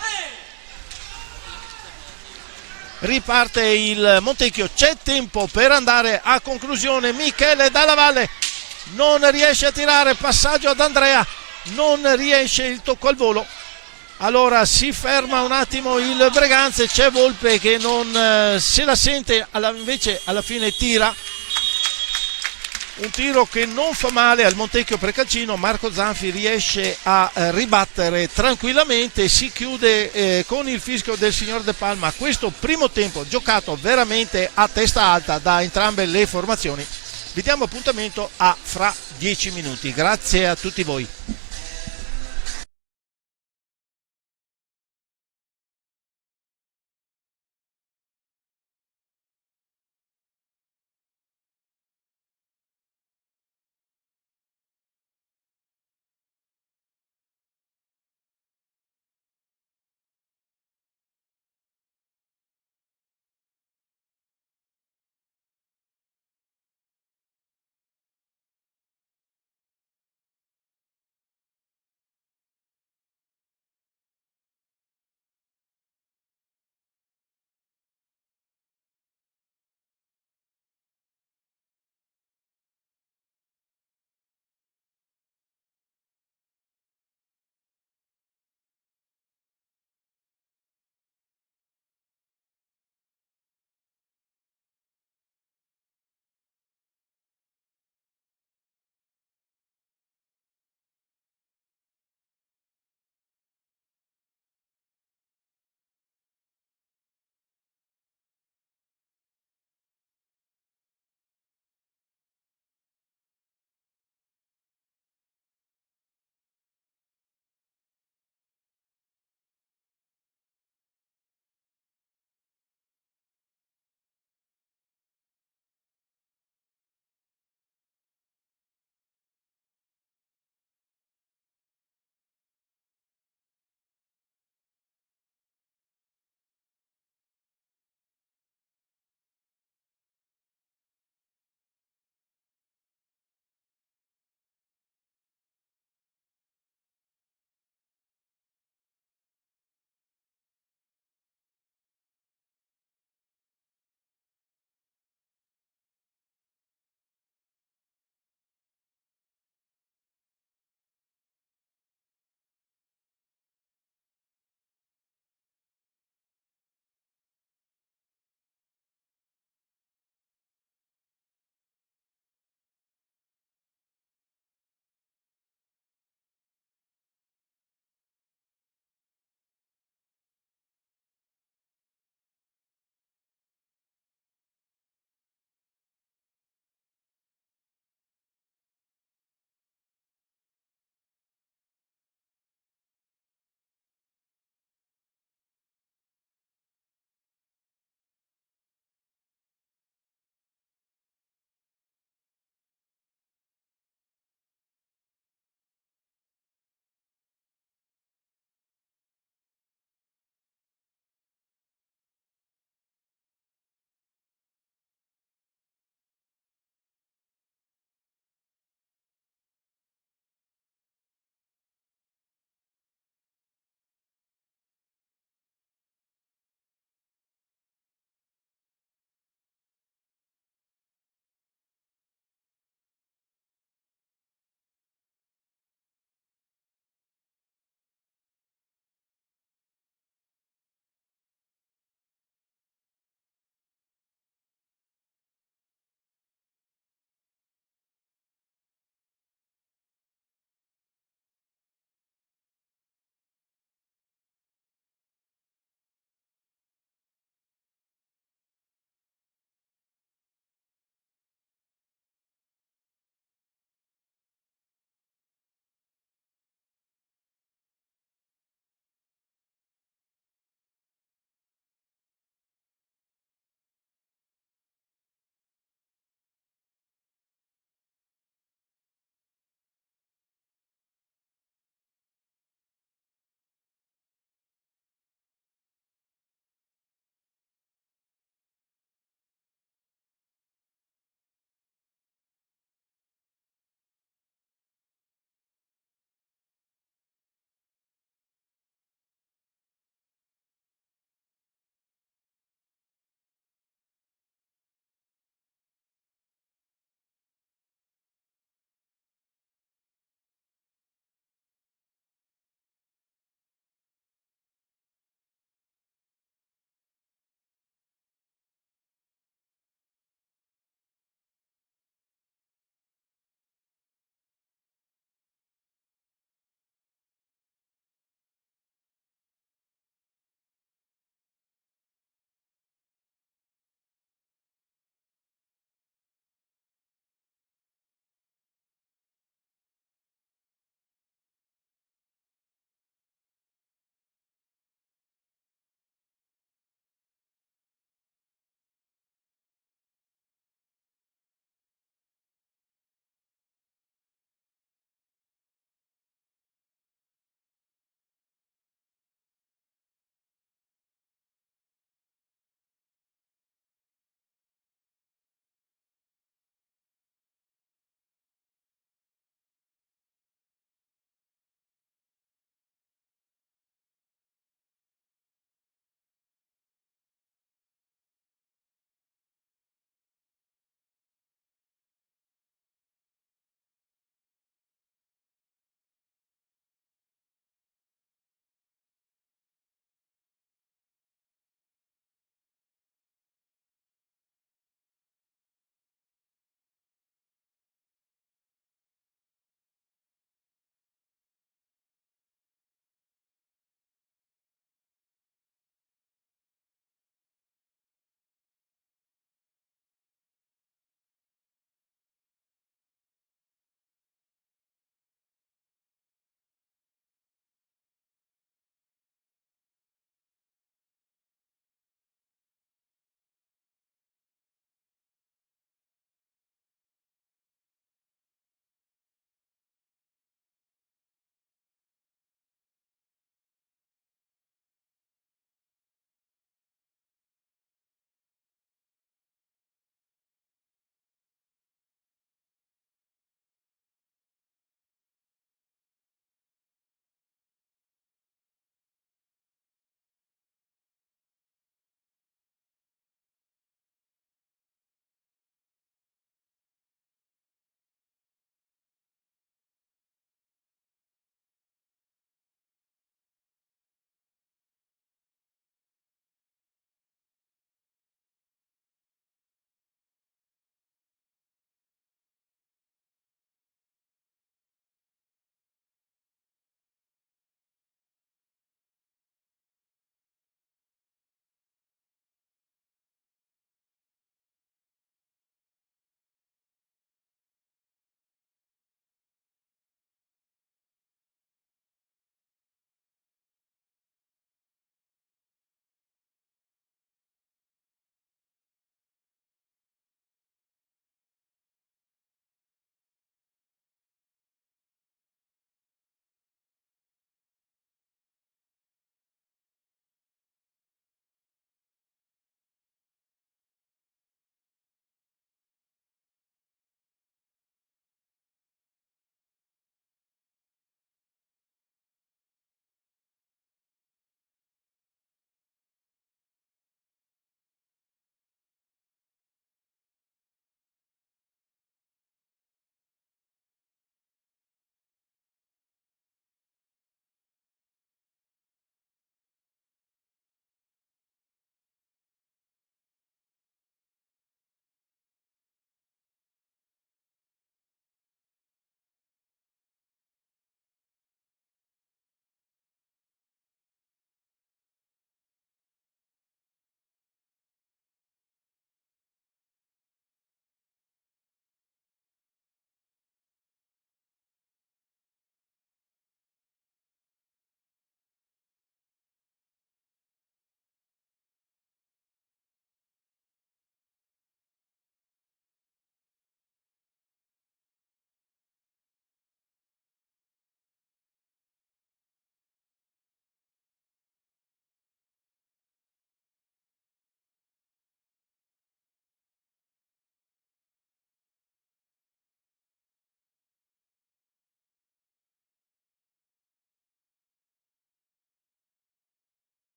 Riparte il Montecchio, c'è tempo per andare a conclusione. Michele Dalla Valle non riesce a tirare, passaggio ad Andrea, non riesce il tocco al volo. Allora si ferma un attimo il Breganze, c'è Volpe che non se la sente, invece alla fine tira. Un tiro che non fa male al Montecchio Precalcino. Marco Zanfi riesce a ribattere tranquillamente. Si chiude con il fischio del signor De Palma questo primo tempo, giocato veramente a testa alta da entrambe le formazioni. Vi diamo appuntamento a fra 10 minuti. Grazie a tutti voi.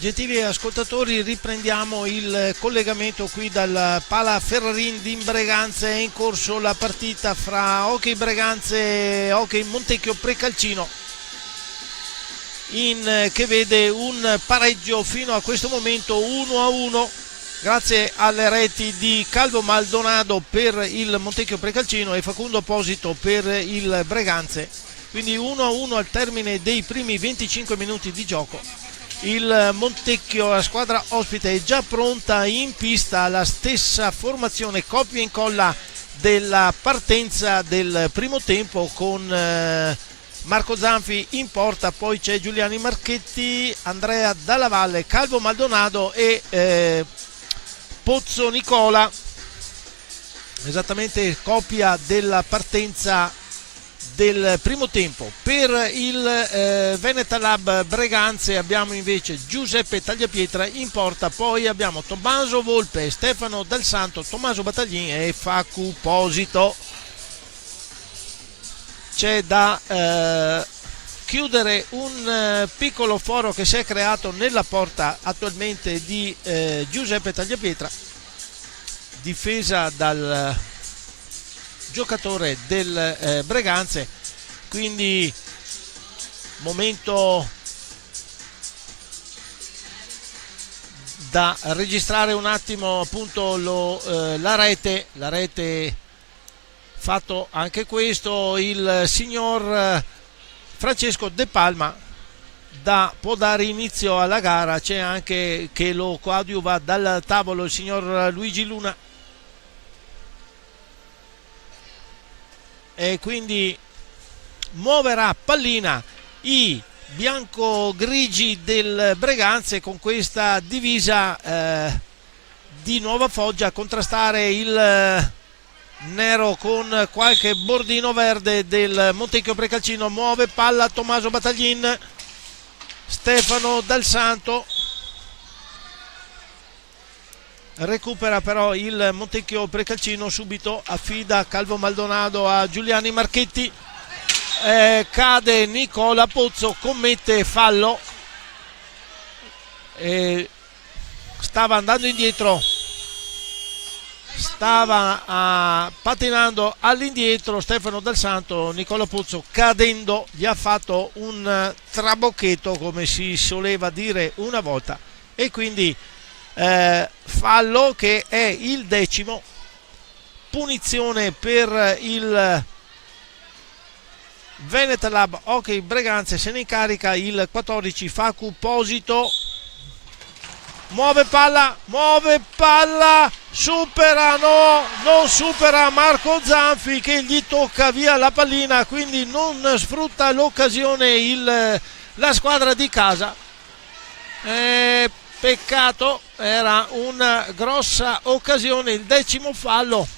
Gentili ascoltatori, riprendiamo il collegamento qui dal Pala Ferrarin di Breganze. È in corso la partita fra Hockey Breganze e Hockey Montecchio Precalcino, che vede un pareggio fino a questo momento 1-1 grazie alle reti di Calvo Maldonado per il Montecchio Precalcino e Facundo Apposito per il Breganze. Quindi 1-1 al termine dei primi 25 minuti di gioco. Il Montecchio, la squadra ospite, è già pronta in pista, la stessa formazione copia e incolla della partenza del primo tempo, con Marco Zanfi in porta, poi c'è Giuliani Marchetti, Andrea Dalla Valle, Calvo Maldonado e Pozzo Nicola, esattamente copia della partenza del primo tempo. Per il Veneta Lab Breganze abbiamo invece Giuseppe Tagliapietra in porta, poi abbiamo Tommaso Volpe, Stefano Dal Santo, Tommaso Battaglin e Facu Posito. C'è da chiudere un piccolo foro che si è creato nella porta attualmente di Giuseppe Tagliapietra, difesa dal giocatore del Breganze, quindi momento da registrare un attimo appunto la rete, fatto anche questo. Il signor Francesco De Palma può dare inizio alla gara, c'è anche che lo coadiuva dal tavolo il signor Luigi Luna, e quindi muoverà pallina i bianco-grigi del Breganze con questa divisa di Nuova Foggia, a contrastare il nero con qualche bordino verde del Montecchio Precalcino. Muove palla Tommaso Battaglin, Stefano Dal Santo, recupera però il Montecchio Precalcino, subito affida Calvo Maldonado a Giuliani Marchetti, cade Nicola Pozzo, commette fallo, stava andando indietro, stava patinando all'indietro Stefano Dal Santo. Nicola Pozzo, cadendo, gli ha fatto un trabocchetto, come si soleva dire una volta, e quindi fallo che è il 10º, punizione per il Veneta Lab Hockey Breganze. Se ne incarica il 14 Facu Posito, muove palla, supera, no, non supera Marco Zanfi, che gli tocca via la pallina, quindi non sfrutta l'occasione la squadra di casa. Peccato, era una grossa occasione, il 10º fallo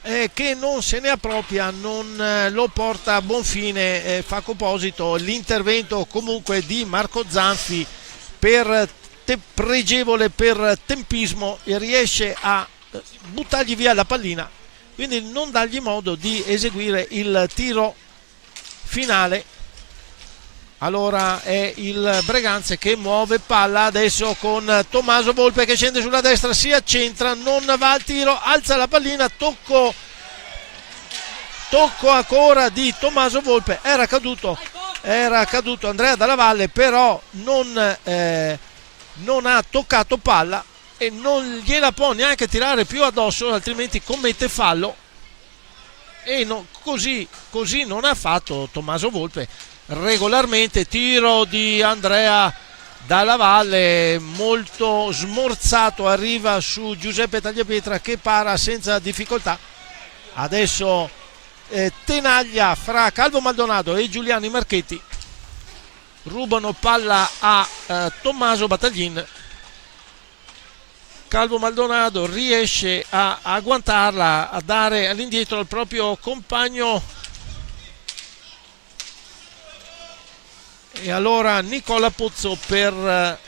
che non se ne appropria, non lo porta a buon fine Facu Posito. L'intervento comunque di Marco Zanfi pregevole per tempismo, e riesce a buttargli via la pallina, quindi non dargli modo di eseguire il tiro finale. Allora è il Breganze che muove palla adesso con Tommaso Volpe che scende sulla destra, si accentra, non va al tiro, alza la pallina, tocco ancora di Tommaso Volpe, era caduto Andrea Dalla Valle, però non ha toccato palla e non gliela può neanche tirare più addosso, altrimenti commette fallo, e così non ha fatto Tommaso Volpe regolarmente. Tiro di Andrea Dalla Valle molto smorzato, arriva su Giuseppe Tagliapietra che para senza difficoltà. Adesso tenaglia fra Calvo Maldonado e Giuliani Marchetti, rubano palla a Tommaso Battaglin. Calvo Maldonado riesce a agguantarla, a dare all'indietro al proprio compagno, e allora Nicola Pozzo per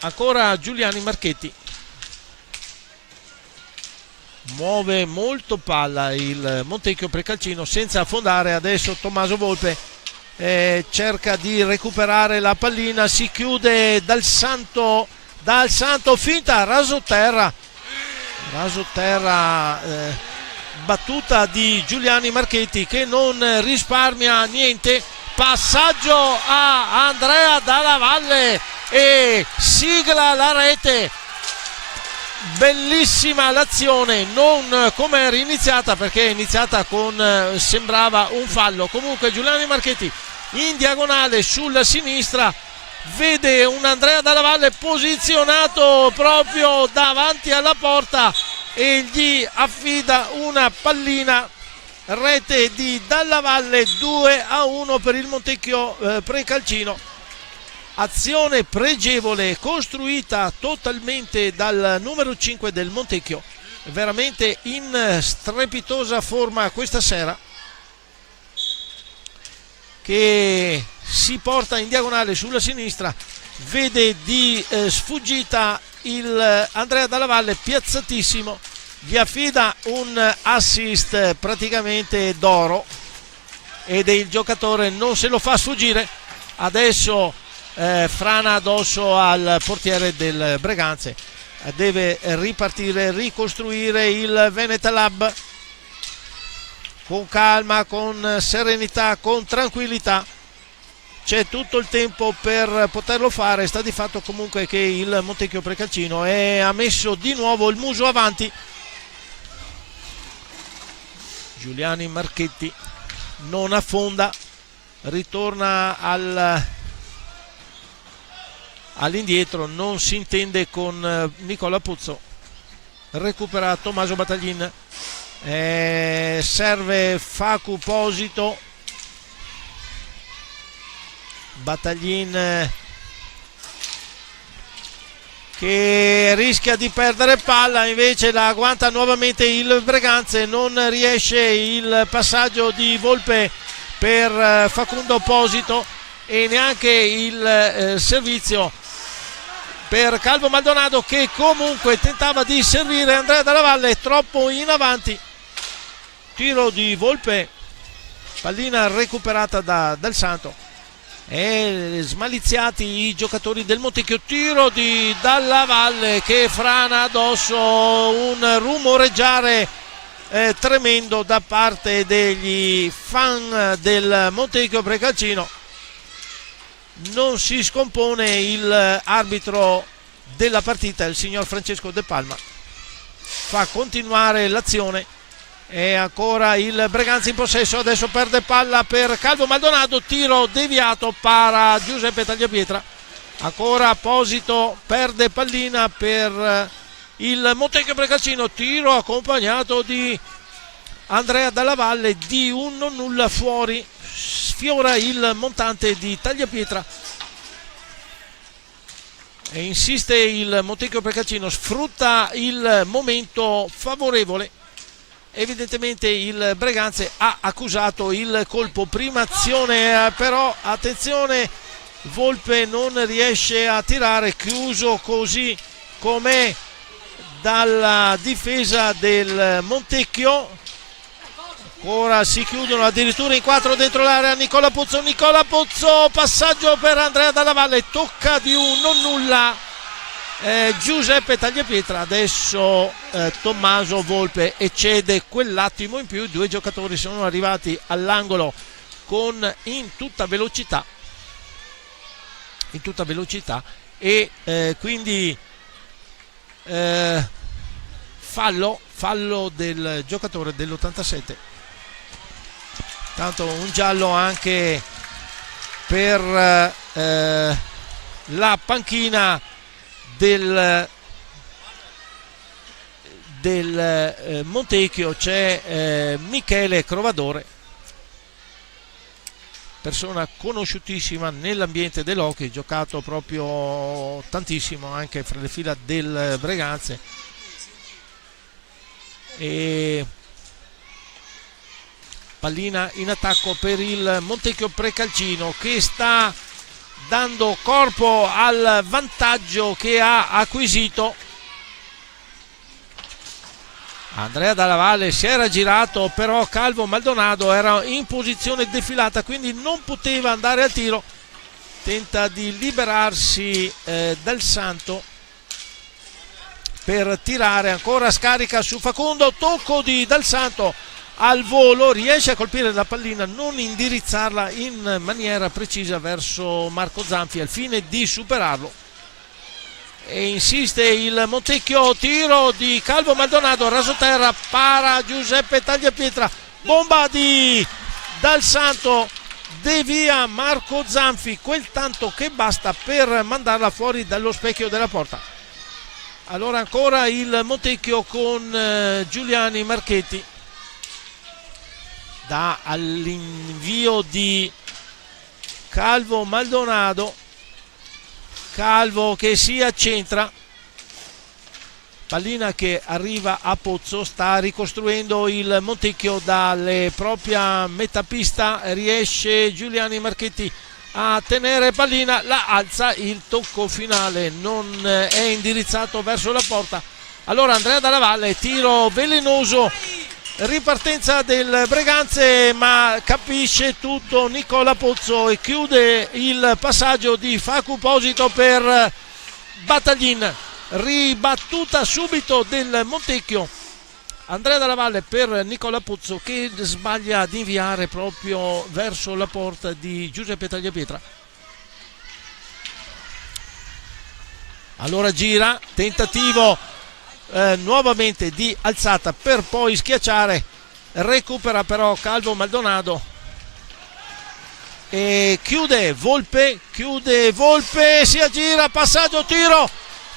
ancora Giuliani Marchetti. Muove molto palla il Montecchio Precalcino senza affondare. Adesso Tommaso Volpe cerca di recuperare la pallina, si chiude dal Santo, finta, rasoterra, battuta di Giuliani Marchetti che non risparmia niente, passaggio a Andrea Dalla Valle e sigla la rete. Bellissima l'azione, non come era iniziata, perché è iniziata con sembrava un fallo. Comunque Giuliani Marchetti in diagonale sulla sinistra vede un Andrea Dalla Valle posizionato proprio davanti alla porta e gli affida una pallina, rete di Dalla Valle, 2-1 per il Montecchio Precalcino. Azione pregevole costruita totalmente dal numero 5 del Montecchio, veramente in strepitosa forma questa sera, che si porta in diagonale sulla sinistra, vede di sfuggita il Andrea Dalla Valle piazzatissimo, gli affida un assist praticamente d'oro ed il giocatore non se lo fa sfuggire. Adesso frana addosso al portiere del Breganze, deve ripartire, ricostruire il Veneta Lab con calma, con serenità, con tranquillità. C'è tutto il tempo per poterlo fare. Sta di fatto comunque che il Montecchio Precalcino ha messo di nuovo il muso avanti. Giuliani Marchetti non affonda, ritorna all'indietro, non si intende con Nicola Puzzo, recupera Tommaso Battaglin, serve Facu Posito, Battaglin che rischia di perdere palla, invece la agguanta nuovamente il Breganze, non riesce il passaggio di Volpe per Facundo Posito e neanche il servizio per Calvo Maldonado, che comunque tentava di servire Andrea Dalla Valle troppo in avanti. Tiro di Volpe, pallina recuperata dal Santo e smaliziati i giocatori del Montecchio. Tiro di Dalla Valle che frana addosso, un rumoreggiare tremendo da parte degli fan del Montecchio Precalcino. Non si scompone il arbitro della partita, il signor Francesco De Palma, fa continuare l'azione. È ancora il Breganze in possesso, adesso perde palla per Calvo Maldonado, tiro deviato, para Giuseppe Tagliapietra. Ancora Posito, perde pallina per il Montecchio Precalcino, tiro accompagnato di Andrea Dalla Valle, di un non nulla fuori, sfiora il montante di Tagliapietra e insiste il Montecchio Precalcino, sfrutta il momento favorevole. Evidentemente il Breganze ha accusato il colpo, prima azione, però attenzione, Volpe non riesce a tirare, chiuso così com'è dalla difesa del Montecchio. Ora si chiudono addirittura in 4 dentro l'area. Nicola Pozzo, passaggio per Andrea Dalla Valle, tocca di un non nulla Giuseppe Tagliapietra. Adesso Tommaso Volpe eccede quell'attimo in più, i due giocatori sono arrivati all'angolo in tutta velocità e quindi fallo del giocatore dell'87. Tanto un giallo anche per la panchina del Montecchio. C'è Michele Crovadore, persona conosciutissima nell'ambiente dell'hockey, giocato proprio tantissimo anche fra le fila del Breganze, e pallina in attacco per il Montecchio Precalcino, che sta dando corpo al vantaggio che ha acquisito Andrea Dalla Valle si era girato, però Calvo Maldonado era in posizione defilata, quindi non poteva andare al tiro. Tenta di liberarsi Dal Santo per tirare, ancora scarica su Facundo, tocco di Dal Santo al volo, riesce a colpire la pallina, non indirizzarla in maniera precisa verso Marco Zanfi al fine di superarlo. E insiste il Montecchio, tiro di Calvo Maldonado, rasoterra, para Giuseppe Tagliapietra, bomba di Dal Santo, devia Marco Zanfi, quel tanto che basta per mandarla fuori dallo specchio della porta. Allora ancora il Montecchio con Giuliani Marchetti, dà all'invio di Calvo Maldonado, Calvo che si accentra, pallina che arriva a Pozzo, sta ricostruendo il Montecchio dalle propria metà pista, riesce Giuliani Marchetti a tenere pallina, la alza, il tocco finale non è indirizzato verso la porta. Allora Andrea Dalla Valle, tiro velenoso, ripartenza del Breganze, ma capisce tutto Nicola Pozzo e chiude il passaggio di Facu Posito per Battaglin, ribattuta subito del Montecchio. Andrea Dalla Valle per Nicola Pozzo che sbaglia ad inviare proprio verso la porta di Giuseppe Tagliapietra. Allora gira, tentativo nuovamente di alzata per poi schiacciare, recupera però Calvo Maldonado e chiude Volpe, si aggira, passaggio, tiro,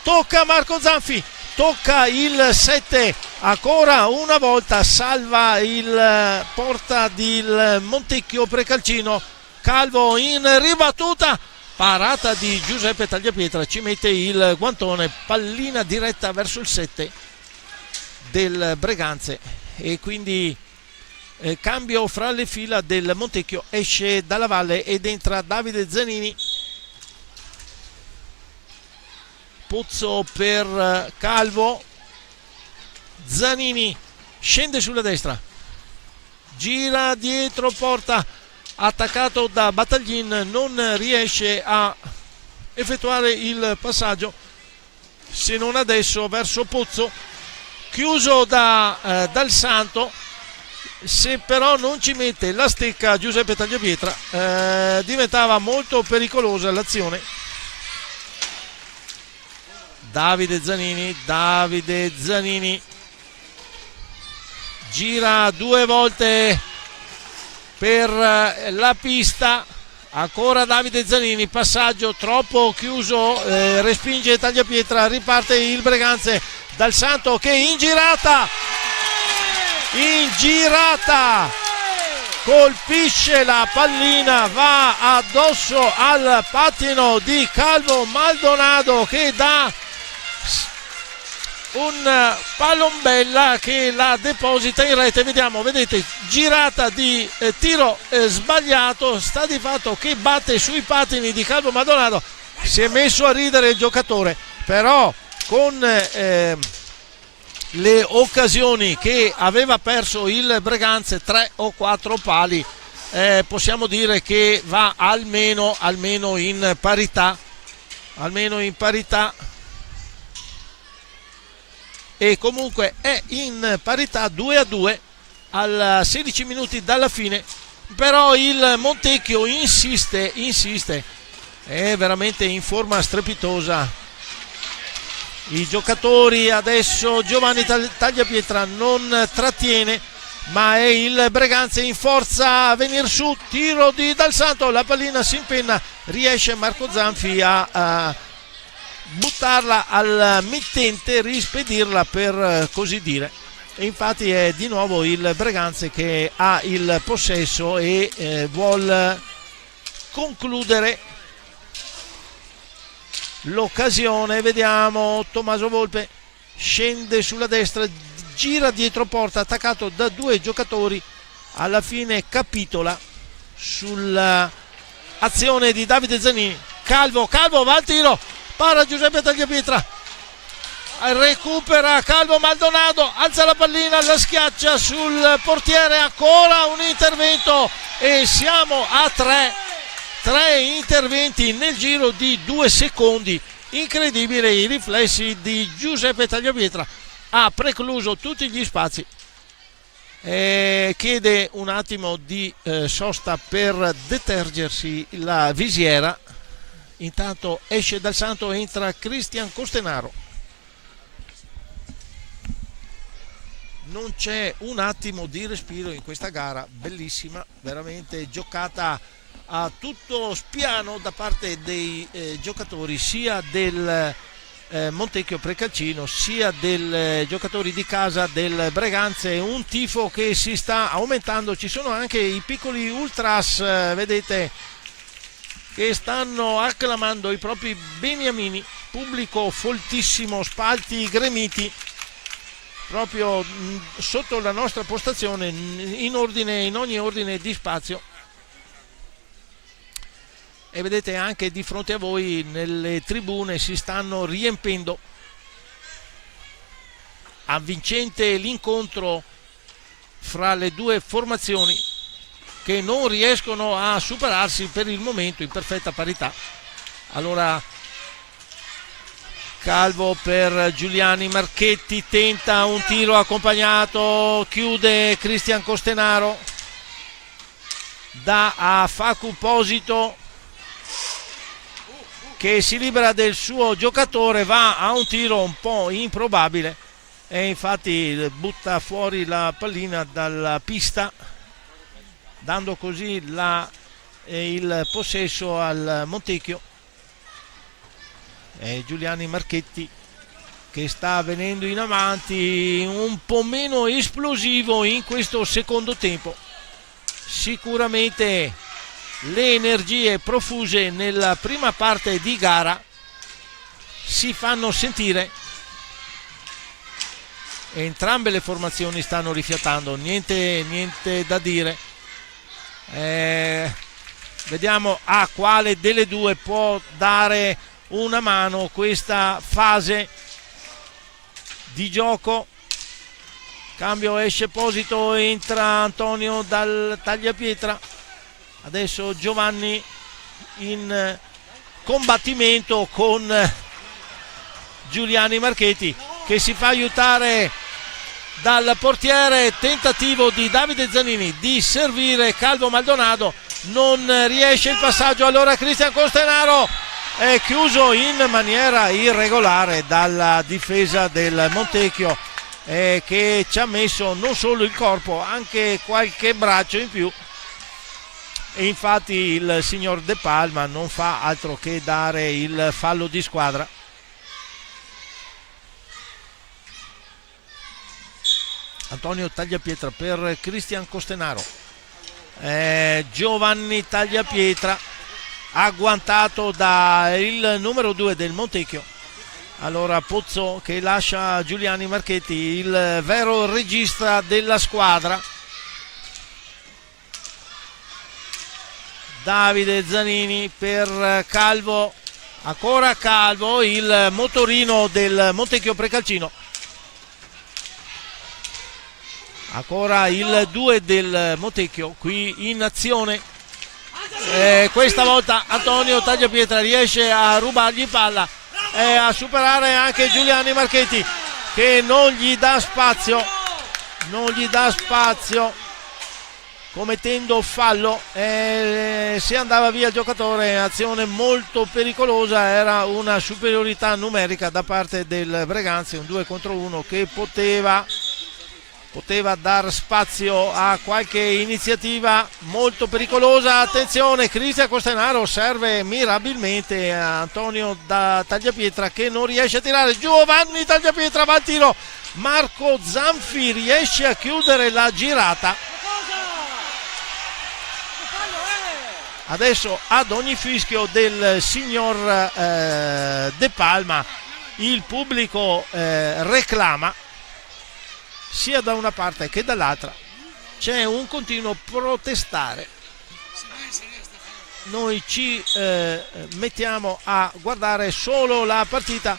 tocca Marco Zanfi, tocca il 7, ancora una volta salva il porta del Montecchio Precalcino. Calvo in ribattuta, parata di Giuseppe Tagliapietra, ci mette il guantone, pallina diretta verso il 7 del Breganze e quindi cambio fra le fila del Montecchio, esce Dalla Valle ed entra Davide Zanini. Pozzo per Calvo, Zanini scende sulla destra, gira dietro porta, attaccato da Battaglin, non riesce a effettuare il passaggio, se non adesso verso Pozzo, chiuso da Dal Santo. Se però non ci mette la stecca Giuseppe Tagliapietra diventava molto pericolosa l'azione. Davide Zanini gira due volte per la pista, ancora Davide Zanini, passaggio troppo chiuso, respinge Tagliapietra, riparte il Breganze. Dal Santo che in girata colpisce la pallina, va addosso al pattino di Calvo Maldonado che dà un palombella che la deposita in rete. Vedete, girata di tiro sbagliato, sta di fatto che batte sui pattini di Calvo Maldonado. Si è messo a ridere il giocatore, però con le occasioni che aveva perso il Breganze, 3 o 4 pali, possiamo dire che va almeno in parità, e comunque è in parità 2-2 a 16 minuti dalla fine. Però il Montecchio insiste, è veramente in forma strepitosa. I giocatori adesso, Giovanni Tagliapietra non trattiene, ma è il Breganze in forza a venire su, tiro di Dal Santo, la pallina si impenna, riesce Marco Zanfi a buttarla al mittente, rispedirla per così dire, e infatti è di nuovo il Breganze che ha il possesso e vuol concludere l'occasione. Vediamo Tommaso Volpe, scende sulla destra, gira dietro porta, attaccato da due giocatori, alla fine capitola sull'azione di Davide Zanini. Calvo va al tiro, para Giuseppe Tagliapietra, recupera Calvo Maldonado, alza la pallina, la schiaccia sul portiere, ancora un intervento e siamo a tre interventi nel giro di 2 secondi. Incredibile i riflessi di Giuseppe Tagliapietra, ha precluso tutti gli spazi. Chiede un attimo di sosta per detergersi la visiera. Intanto esce dal Santo, entra Cristian Costenaro. Non c'è un attimo di respiro in questa gara, bellissima, veramente giocata a tutto spiano da parte dei giocatori sia del Montecchio Precalcino sia dei giocatori di casa del Breganze. Un tifo che si sta aumentando, ci sono anche i piccoli ultras, vedete, che stanno acclamando i propri beniamini, pubblico foltissimo, spalti gremiti proprio sotto la nostra postazione in ogni ordine di spazio. E vedete anche di fronte a voi nelle tribune si stanno riempendo. Avvincente l'incontro fra le due formazioni che non riescono a superarsi per il momento in perfetta parità. Allora Calvo per Giuliani Marchetti, tenta un tiro accompagnato, chiude Cristian Costenaro, dà a Facu Posito che si libera del suo giocatore, va a un tiro un po' improbabile e infatti butta fuori la pallina dalla pista, dando così il possesso al Montecchio. Giuliani Marchetti che sta venendo in avanti, un po' meno esplosivo in questo secondo tempo. Sicuramente le energie profuse nella prima parte di gara si fanno sentire. Entrambe le formazioni stanno rifiatando, niente da dire. Vediamo a quale delle due può dare una mano questa fase di gioco. Cambio, esce Posito, entra Antonio dal Tagliapietra. Adesso Giovanni in combattimento con Giuliani Marchetti che si fa aiutare dal portiere. Tentativo di Davide Zanini di servire Calvo Maldonado, non riesce il passaggio. Allora Cristian Costenaro è chiuso in maniera irregolare dalla difesa del Montecchio, che ci ha messo non solo il corpo, anche qualche braccio in più, e infatti il signor De Palma non fa altro che dare il fallo di squadra. Antonio Tagliapietra per Cristian Costenaro, Giovanni Tagliapietra agguantato dal numero 2 del Montecchio. Allora Pozzo che lascia Giuliani Marchetti, il vero regista della squadra. Davide Zanini per Calvo, ancora Calvo, il motorino del Montecchio Precalcino. Ancora il 2 del Montecchio qui in azione. Questa volta Antonio Tagliapietra riesce a rubargli palla e a superare anche Giuliani Marchetti che non gli dà spazio, commettendo fallo, se andava via il giocatore. Azione molto pericolosa, era una superiorità numerica da parte del Breganze, un 2 contro 1 che poteva dar spazio a qualche iniziativa molto pericolosa. Attenzione, Cristian Costenaro serve mirabilmente a Antonio da Tagliapietra che non riesce a tirare. Giovanni Tagliapietra va al tiro, Marco Zanfi riesce a chiudere la girata. Adesso ad ogni fischio del signor De Palma il pubblico reclama. Sia da una parte che dall'altra c'è un continuo protestare. Noi ci mettiamo a guardare solo la partita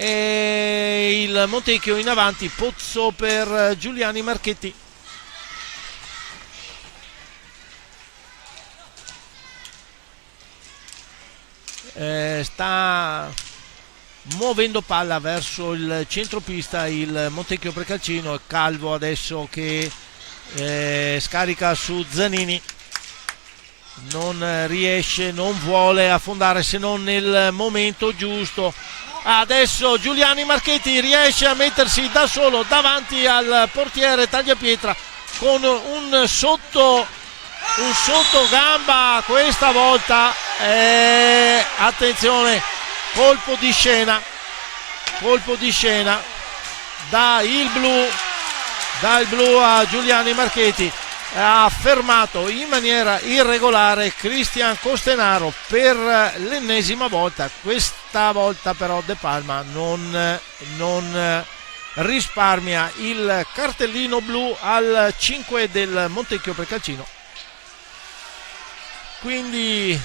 e il Montecchio in avanti, Pozzo per Giuliani Marchetti. Sta muovendo palla verso il centropista il Montecchio Precalcino, e Calvo adesso che scarica su Zanini, non riesce, non vuole affondare se non nel momento giusto. Adesso Giuliani Marchetti riesce a mettersi da solo davanti al portiere Tagliapietra con un sotto gamba questa volta. Attenzione, colpo di scena dal blu a Giuliani Marchetti. Ha fermato in maniera irregolare Cristian Costenaro per l'ennesima volta. Questa volta però De Palma non risparmia il cartellino blu al 5 del Montecchio Precalcino. Quindi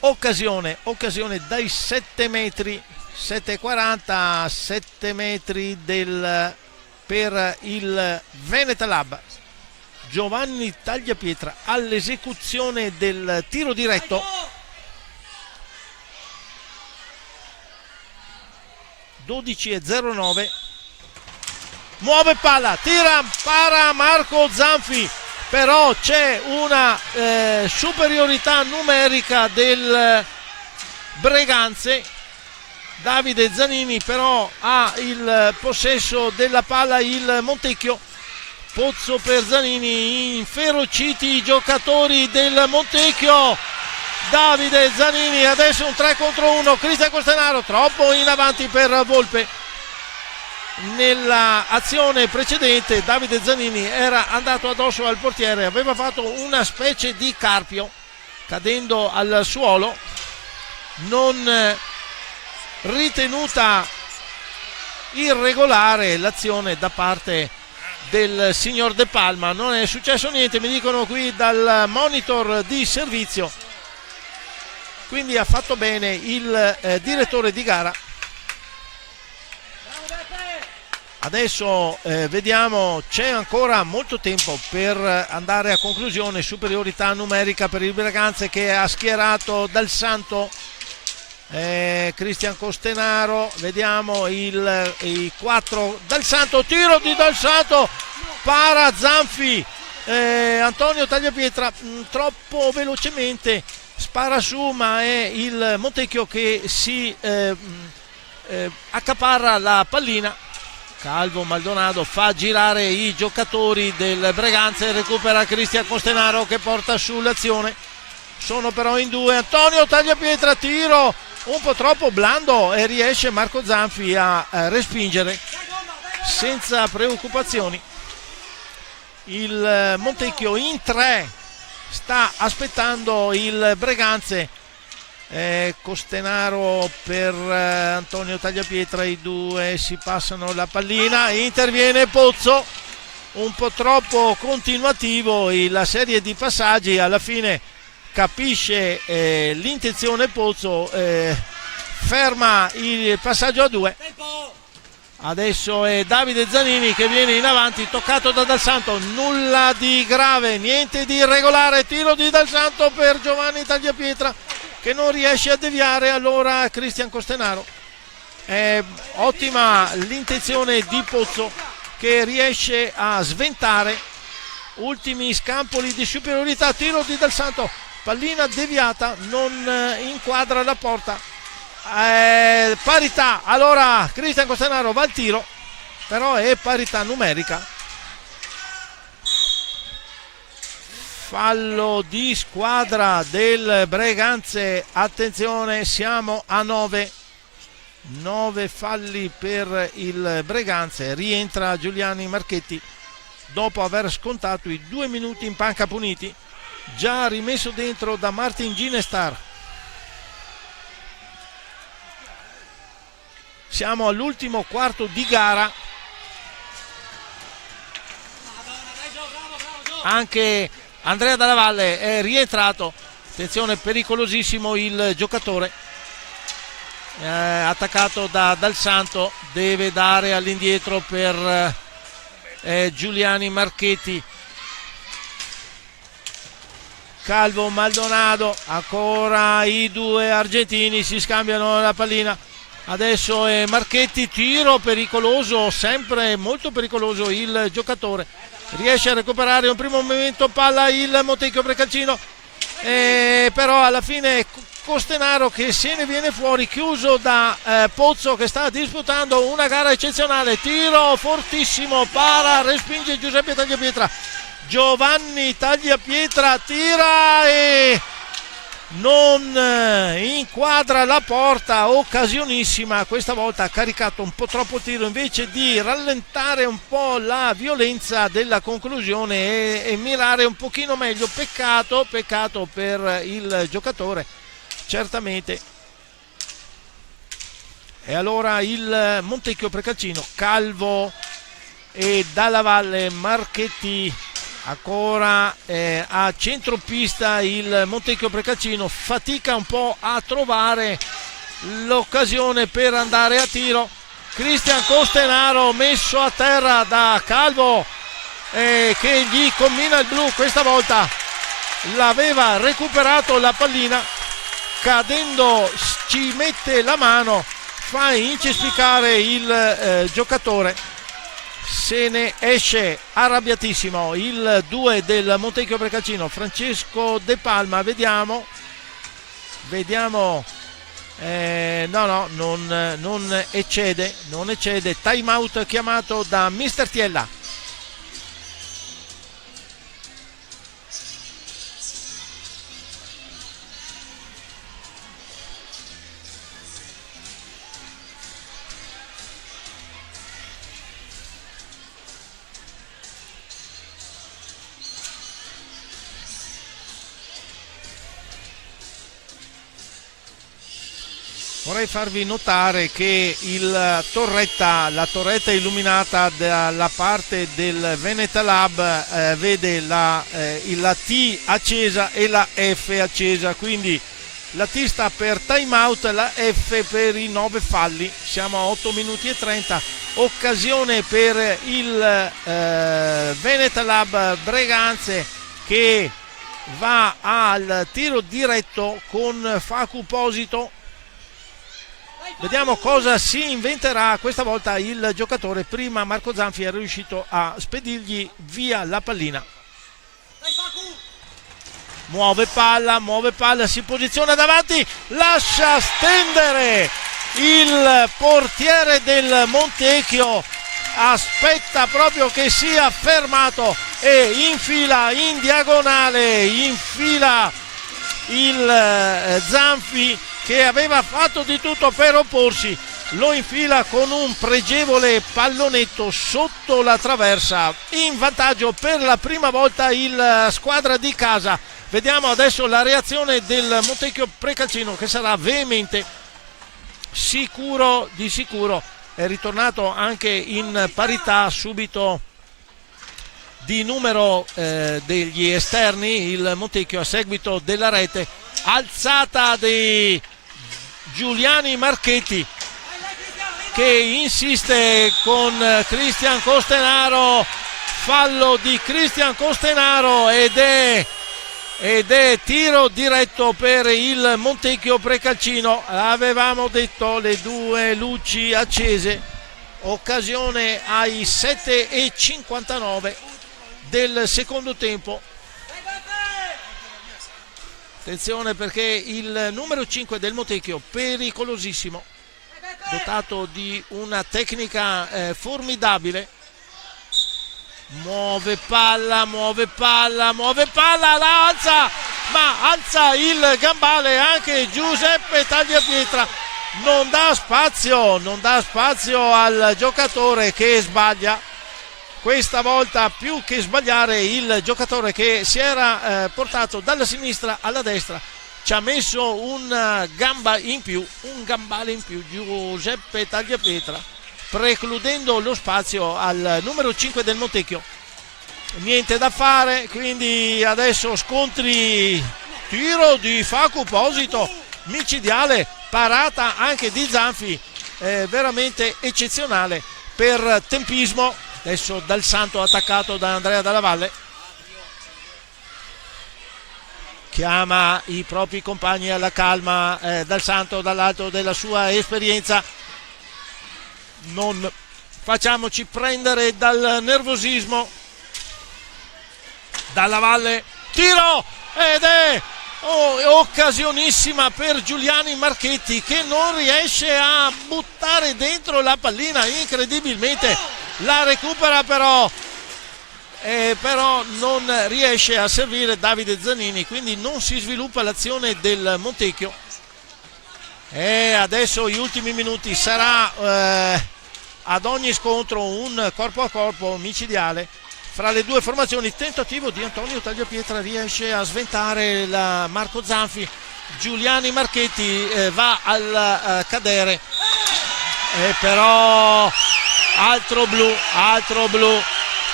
occasione dai 7 metri, 7,40, 7 metri per il Veneta Lab. Giovanni Tagliapietra all'esecuzione del tiro diretto. 12,09. Muove palla, tira, para Marco Zanfi, però c'è una superiorità numerica del Breganze. Davide Zanini però ha il possesso della palla, il Montecchio. Pozzo per Zanini, inferociti i giocatori del Montecchio. Davide Zanini, adesso un 3 contro 1, Cristian Costenaro troppo in avanti per Volpe. Nella azione precedente Davide Zanini era andato addosso al portiere, aveva fatto una specie di carpio cadendo al suolo, non ritenuta irregolare l'azione da parte del signor De Palma. Non è successo niente, mi dicono qui dal monitor di servizio, quindi ha fatto bene il direttore di gara. Adesso vediamo, c'è ancora molto tempo per andare a conclusione. Superiorità numerica per il Breganze, che ha schierato Dal Santo, Cristian Costenaro. Vediamo i 4 Dal Santo, tiro di Dal Santo, para Zanfi, Antonio Tagliapietra troppo velocemente spara su, ma è il Montecchio che si accaparra la pallina. Calvo Maldonado fa girare i giocatori del Breganze e recupera Cristian Costenaro che porta sull'azione. Sono però in due. Antonio Tagliapietra, tiro un po' troppo blando e riesce Marco Zanfi a respingere senza preoccupazioni. Il Montecchio in 3 sta aspettando il Breganze. Costenaro per Antonio Tagliapietra, i due si passano la pallina, interviene Pozzo, un po' troppo continuativo la serie di passaggi. Alla fine capisce l'intenzione Pozzo, ferma il passaggio a 2. Adesso è Davide Zanini che viene in avanti, toccato da Dal Santo, nulla di grave, niente di irregolare, tiro di Dal Santo per Giovanni Tagliapietra che non riesce a deviare. Allora Cristian Costenaro, è ottima l'intenzione di Pozzo che riesce a sventare. Ultimi scampoli di superiorità, tiro di Dal Santo, pallina deviata, non inquadra la porta. Parità, allora Cristian Costenaro va al tiro, però è parità numerica. Fallo di squadra del Breganze, attenzione, siamo a 9 falli per il Breganze. Rientra Giuliani Marchetti dopo aver scontato i 2 minuti in panca puniti, già rimesso dentro da Martin Ginestar. Siamo all'ultimo quarto di gara. Anche Andrea Dalla Valle è rientrato. Attenzione, pericolosissimo il giocatore. attaccato da Dal Santo, deve dare all'indietro per Giuliani Marchetti. Calvo, Maldonado, ancora i due argentini si scambiano la pallina. Adesso è Marchetti, tiro pericoloso, sempre molto pericoloso il giocatore. Riesce a recuperare un primo movimento palla il Montecchio Precalcino, però alla fine Costenaro che se ne viene fuori, chiuso da Pozzo che sta disputando una gara eccezionale. Tiro fortissimo, para, respinge Giuseppe Tagliapietra. Giovanni Tagliapietra tira e non inquadra la porta, occasionissima, questa volta ha caricato un po' troppo il tiro invece di rallentare un po' la violenza della conclusione e mirare un pochino meglio. Peccato per il giocatore, certamente. E allora il Montecchio Precalcino, Calvo e Dalla Valle, Marchetti. Ancora a centropista il Montecchio Precalcino, fatica un po' a trovare l'occasione per andare a tiro. Cristian Costenaro messo a terra da Calvo che gli combina il blu, questa volta l'aveva recuperato la pallina, cadendo ci mette la mano, fa incespicare il giocatore. Se ne esce arrabbiatissimo il 2 del Montecchio Precalcino, Francesco De Palma. Vediamo non eccede, time out chiamato da Mister Tiella. Vorrei farvi notare che la torretta illuminata dalla parte del Veneta Lab vede la T accesa e la F accesa, quindi la T sta per time out, la F per i 9 falli. Siamo a 8 minuti e 30, occasione per il Veneta Lab Breganze che va al tiro diretto con Facu Posito. Vediamo cosa si inventerà questa volta il giocatore. Prima Marco Zanfi è riuscito a spedirgli via la pallina. Muove palla, si posiziona davanti, lascia stendere il portiere del Montecchio, aspetta proprio che sia fermato e infila in diagonale, infila il Zanfi che aveva fatto di tutto per opporsi, lo infila con un pregevole pallonetto sotto la traversa. In vantaggio per la prima volta il squadra di casa. Vediamo adesso la reazione del Montecchio Precalcino che sarà veemente. Di sicuro è ritornato anche in parità subito di numero degli esterni il Montecchio a seguito della rete alzata di Giuliani Marchetti che insiste con Cristian Costenaro. Fallo di Cristian Costenaro ed è tiro diretto per il Montecchio Precalcino. Avevamo detto le due luci accese, occasione ai 7:59 del secondo tempo. Attenzione perché il numero 5 del Montecchio, pericolosissimo, dotato di una tecnica formidabile, muove palla, la alza, ma alza il gambale anche Giuseppe Tagliapietra, non dà spazio al giocatore che sbaglia. Questa volta più che sbagliare il giocatore che si era portato dalla sinistra alla destra ci ha messo un gambale in più Giuseppe Tagliapietra, precludendo lo spazio al numero 5 del Montecchio. Niente da fare, quindi adesso scontri, tiro di Facu Posito micidiale parata anche di Zanfi, veramente eccezionale per tempismo. Adesso Dal Santo attaccato da Andrea Dalla Valle, chiama i propri compagni alla calma. Dal Santo dall'alto della sua esperienza: non facciamoci prendere dal nervosismo. Dalla Valle, tiro, ed è occasionissima per Giuliani Marchetti, che non riesce a buttare dentro la pallina. Incredibilmente la recupera, però non riesce a servire Davide Zanini, quindi non si sviluppa l'azione del Montecchio. E adesso gli ultimi minuti, sarà ad ogni scontro un corpo a corpo micidiale fra le due formazioni. Tentativo di Antonio Tagliapietra, riesce a sventare Marco Zanfi. Giuliani Marchetti va al cadere, però altro blu.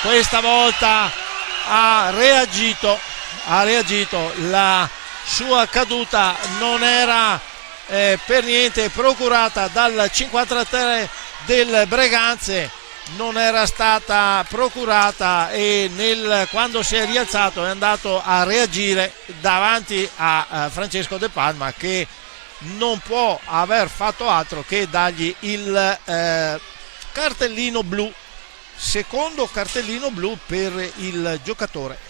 Questa volta ha reagito. La sua caduta non era per niente procurata dal 53 del Breganze, non era stata procurata, e quando si è rialzato è andato a reagire davanti a Francesco De Palma, che non può aver fatto altro che dargli il cartellino blu, secondo cartellino blu per il giocatore.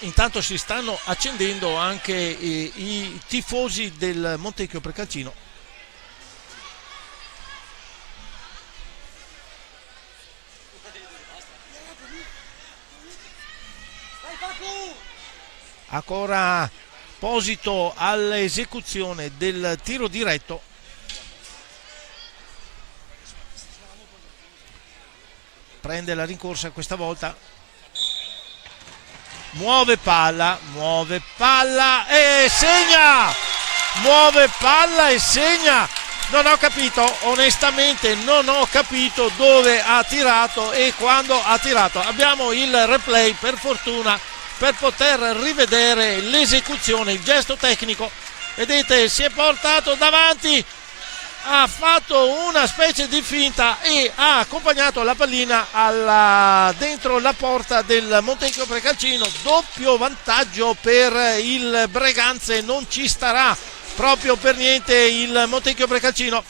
Intanto si stanno accendendo anche i tifosi del Montecchio Precalcino. Ancora Posito all'esecuzione del tiro diretto. Prende la rincorsa questa volta. Muove palla e segna! Non ho capito, onestamente non ho capito dove ha tirato e quando ha tirato. Abbiamo il replay, per fortuna, per poter rivedere l'esecuzione, il gesto tecnico. Vedete, si è portato davanti, ha fatto una specie di finta e ha accompagnato la pallina dentro la porta del Montecchio Precalcino. Doppio vantaggio per il Breganze, non ci starà proprio per niente il Montecchio Precalcino,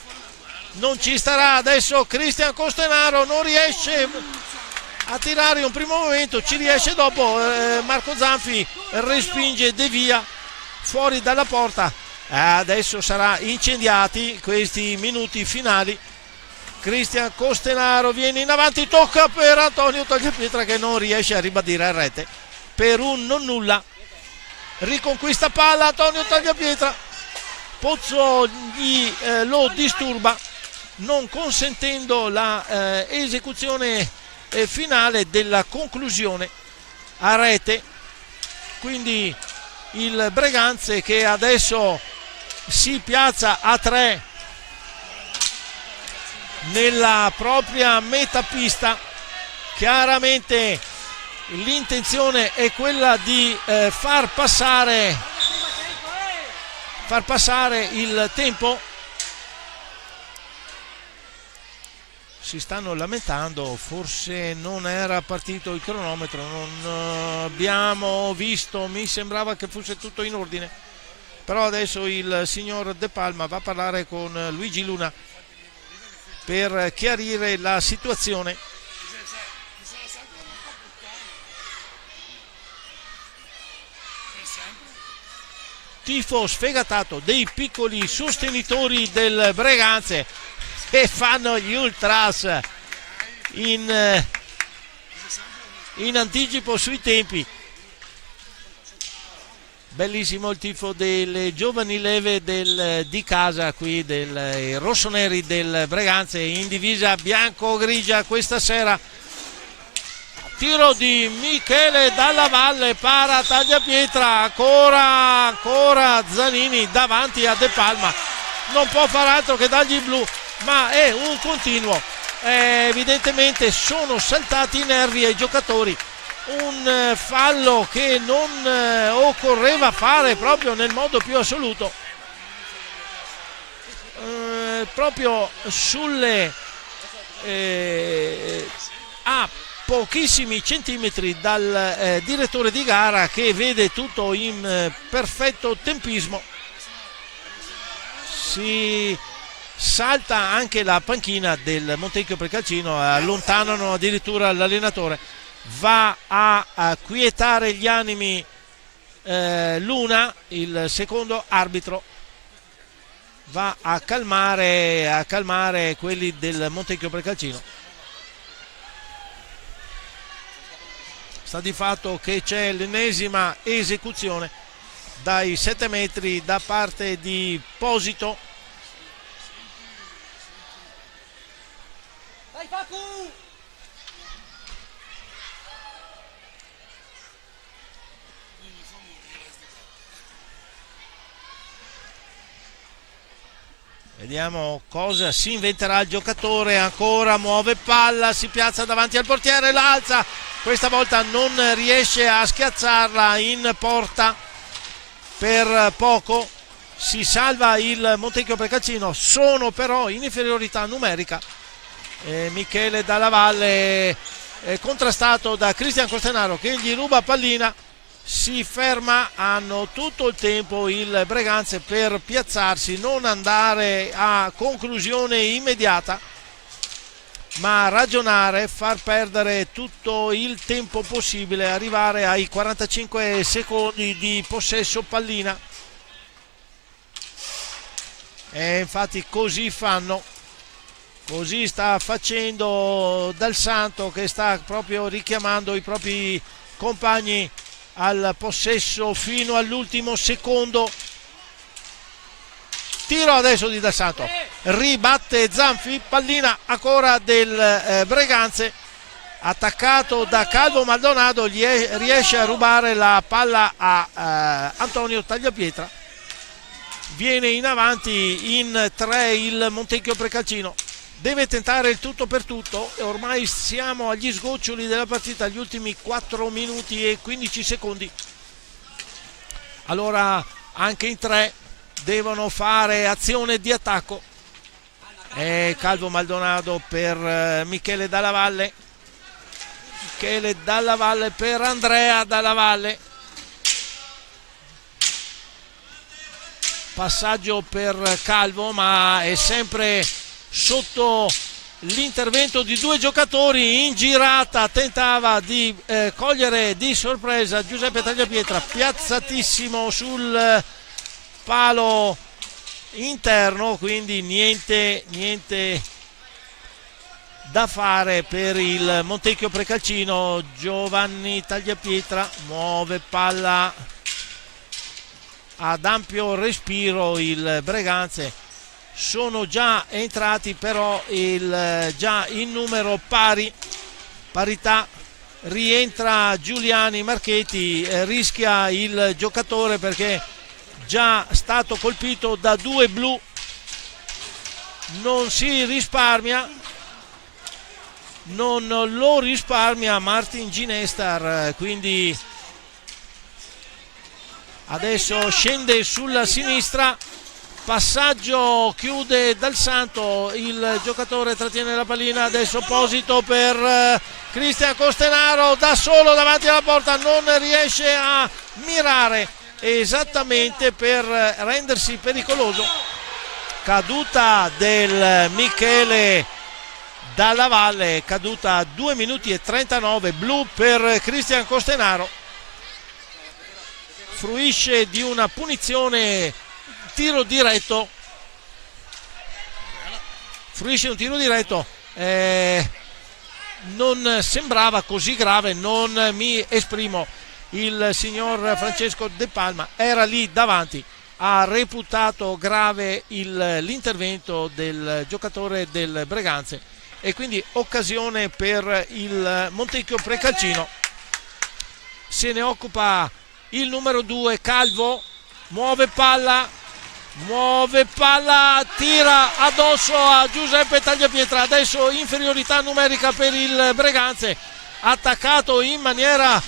non ci starà. Adesso Cristian Costenaro non riesce a tirare in un primo momento, ci riesce dopo. Marco Zanfi respinge, devia fuori dalla porta. Adesso sarà incendiati questi minuti finali. Cristian Costenaro viene in avanti, tocca per Antonio Tagliapietra, che non riesce a ribadire a rete per un non nulla. Riconquista palla Antonio Tagliapietra, Pozzo lo disturba, non consentendo la esecuzione finale della conclusione a rete. Quindi il Breganze, che adesso si piazza a 3 nella propria metapista. Chiaramente l'intenzione è quella di far passare il tempo. Si stanno lamentando, forse non era partito il cronometro, non abbiamo visto, mi sembrava che fosse tutto in ordine, però adesso il signor De Palma va a parlare con Luigi Luna per chiarire la situazione. Tifo sfegatato dei piccoli sostenitori del Breganze, che fanno gli ultras in anticipo sui tempi. Bellissimo il tifo delle giovani leve di casa qui, dei rossoneri del Breganze, in divisa bianco-grigia questa sera. Tiro di Michele Dalla Valle, para Tagliapietra, ancora Zanini davanti a De Palma, non può far altro che dargli blu, ma è un continuo. Evidentemente sono saltati i nervi ai giocatori un fallo che non occorreva fare proprio nel modo più assoluto, proprio sulle a pochissimi centimetri dal direttore di gara, che vede tutto in perfetto tempismo. Si salta anche la panchina del Montecchio Precalcino, allontanano addirittura l'allenatore. Va a quietare gli animi Luna, il secondo arbitro, va a calmare quelli del Montecchio Precalcino. Sta di fatto che c'è l'ennesima esecuzione dai 7 metri da parte di Posito. Dai Facu! Vediamo cosa si inventerà il giocatore. Ancora muove palla, si piazza davanti al portiere, l'alza, questa volta non riesce a schiazzarla in porta, per poco si salva il Montecchio Precalcino. Sono però in inferiorità numerica. Michele Dalla Valle, contrastato da Cristian Costenaro, che gli ruba pallina, si ferma. Hanno tutto il tempo il Breganze per piazzarsi, non andare a conclusione immediata, ma ragionare, far perdere tutto il tempo possibile, arrivare ai 45 secondi di possesso pallina. E infatti così fanno, così sta facendo Dal Santo, che sta proprio richiamando i propri compagni al possesso fino all'ultimo secondo. Tiro adesso di Dal Santo, ribatte Zanfi, pallina ancora del Breganze, attaccato da Calvo Maldonado, riesce a rubare la palla a Antonio Tagliapietra. Viene in avanti in 3 il Montecchio Precalcino, deve tentare il tutto per tutto. Ormai siamo agli sgoccioli della partita, gli ultimi 4 minuti e 15 secondi. Allora anche in 3 devono fare azione di attacco. Calvo Maldonado per Michele Dalla Valle, Michele Dalla Valle per Andrea Dalla Valle, passaggio per Calvo, ma è sempre sotto l'intervento di 2 giocatori. In girata tentava di cogliere di sorpresa Giuseppe Tagliapietra, piazzatissimo sul palo interno, quindi niente da fare per il Montecchio Precalcino. Giovanni Tagliapietra muove palla ad ampio respiro il Breganze. Sono già entrati però già in numero parità. Rientra Giuliani Marchetti, rischia il giocatore perché già stato colpito da 2 blu, non si risparmia, non lo risparmia Martin Ginestar, quindi adesso scende sulla sinistra, passaggio, chiude Dal Santo, il giocatore trattiene la pallina, adesso Posito per Cristian Costenaro, da solo davanti alla porta, non riesce a mirare esattamente per rendersi pericoloso. Caduta del Michele Dalla Valle, caduta a 2 minuti e 39, blu per Cristian Costenaro. Fruisce di una punizione, tiro diretto, non sembrava così grave, non mi esprimo. Il signor Francesco De Palma era lì davanti, ha reputato grave l'intervento del giocatore del Breganze e quindi occasione per il Montecchio Precalcino. Se ne occupa il numero 2 Calvo, muove palla, tira addosso a Giuseppe Tagliapietra. Adesso inferiorità numerica per il Breganze, attaccato in maniera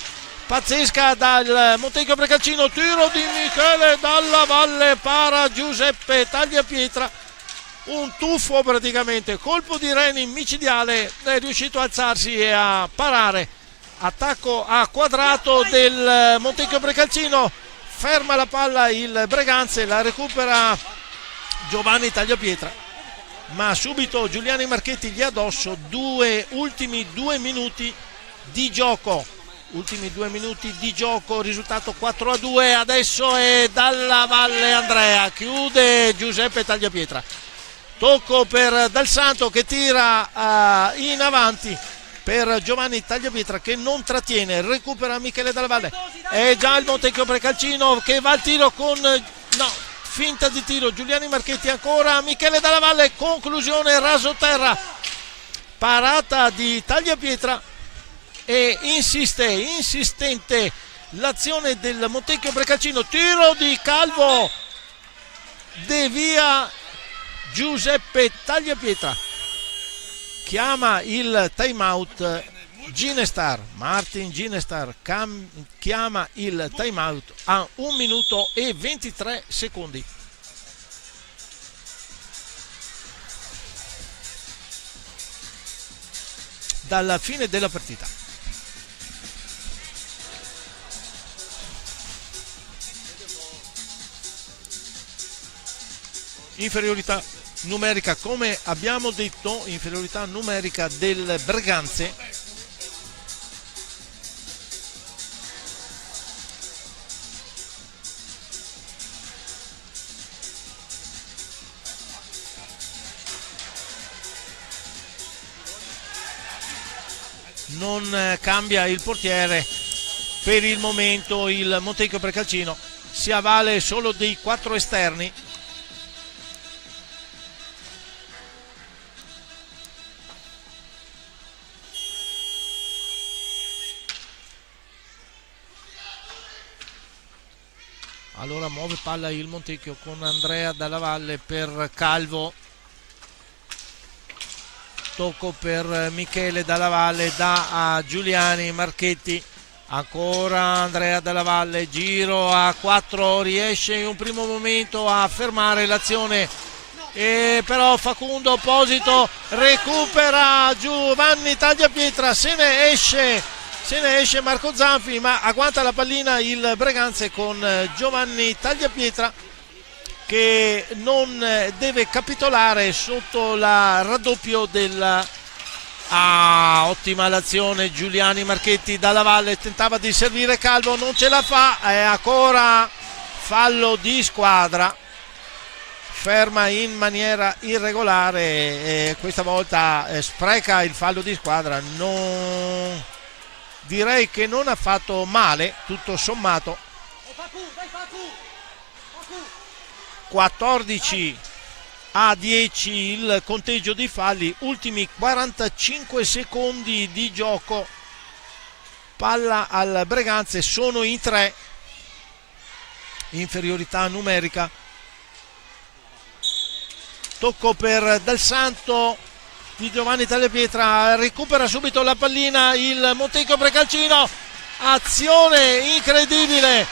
pazzesca dal Montecchio Bregalcino. Tiro di Michele Dalla Valle, para Giuseppe Tagliapietra, un tuffo praticamente, colpo di reni micidiale, è riuscito a alzarsi e a parare. Attacco a quadrato del Montecchio Bregalcino, ferma la palla il Breganze, la recupera Giovanni Tagliapietra, ma subito Giuliani Marchetti gli addosso. Ultimi 2 minuti di gioco, risultato 4-2. Adesso è Dalla Valle Andrea, chiude Giuseppe Tagliapietra, tocco per Dal Santo che tira in avanti per Giovanni Tagliapietra che non trattiene, recupera Michele Dalla Valle, è già il Montecchio Bregalcino che va al tiro con finta di tiro, Giuliani Marchetti ancora, Michele Dalla Valle, conclusione rasoterra, parata di Tagliapietra e insistente l'azione del Montecchio Bregalcino, tiro di Calvo, devia Giuseppe Tagliapietra, chiama il time out Ginestar, Martin Ginestar chiama il time out a 1 minuto e 23 secondi. Dalla fine della partita. Inferiorità numerica, come abbiamo detto, inferiorità numerica del Breganze. Non cambia il portiere per il momento il Montecchio Bregalcino, si avvale solo dei 4 esterni. Allora muove palla il Montecchio con Andrea Dalla Valle per Calvo, tocco per Michele Dalla Valle, da a Giuliani Marchetti, ancora Andrea Dalla Valle, giro a 4, riesce in un primo momento a fermare l'azione e però Facundo Opposito recupera Giovanni Tagliapietra, se ne esce Marco Zanfi, ma agguanta la pallina il Breganze con Giovanni Tagliapietra che non deve capitolare sotto la raddoppio della ottima l'azione. Giuliani Marchetti Dalla Valle tentava di servire Calvo, non ce la fa, è ancora fallo di squadra, ferma in maniera irregolare e questa volta spreca il fallo di squadra. Direi che non ha fatto male, tutto sommato. 14-10 il conteggio di falli, ultimi 45 secondi di gioco, palla al Breganze, sono in 3, inferiorità numerica. Tocco per Dal Santo di Giovanni Tagliapietra, recupera subito la pallina il Montecchio Bregalcino, azione incredibile,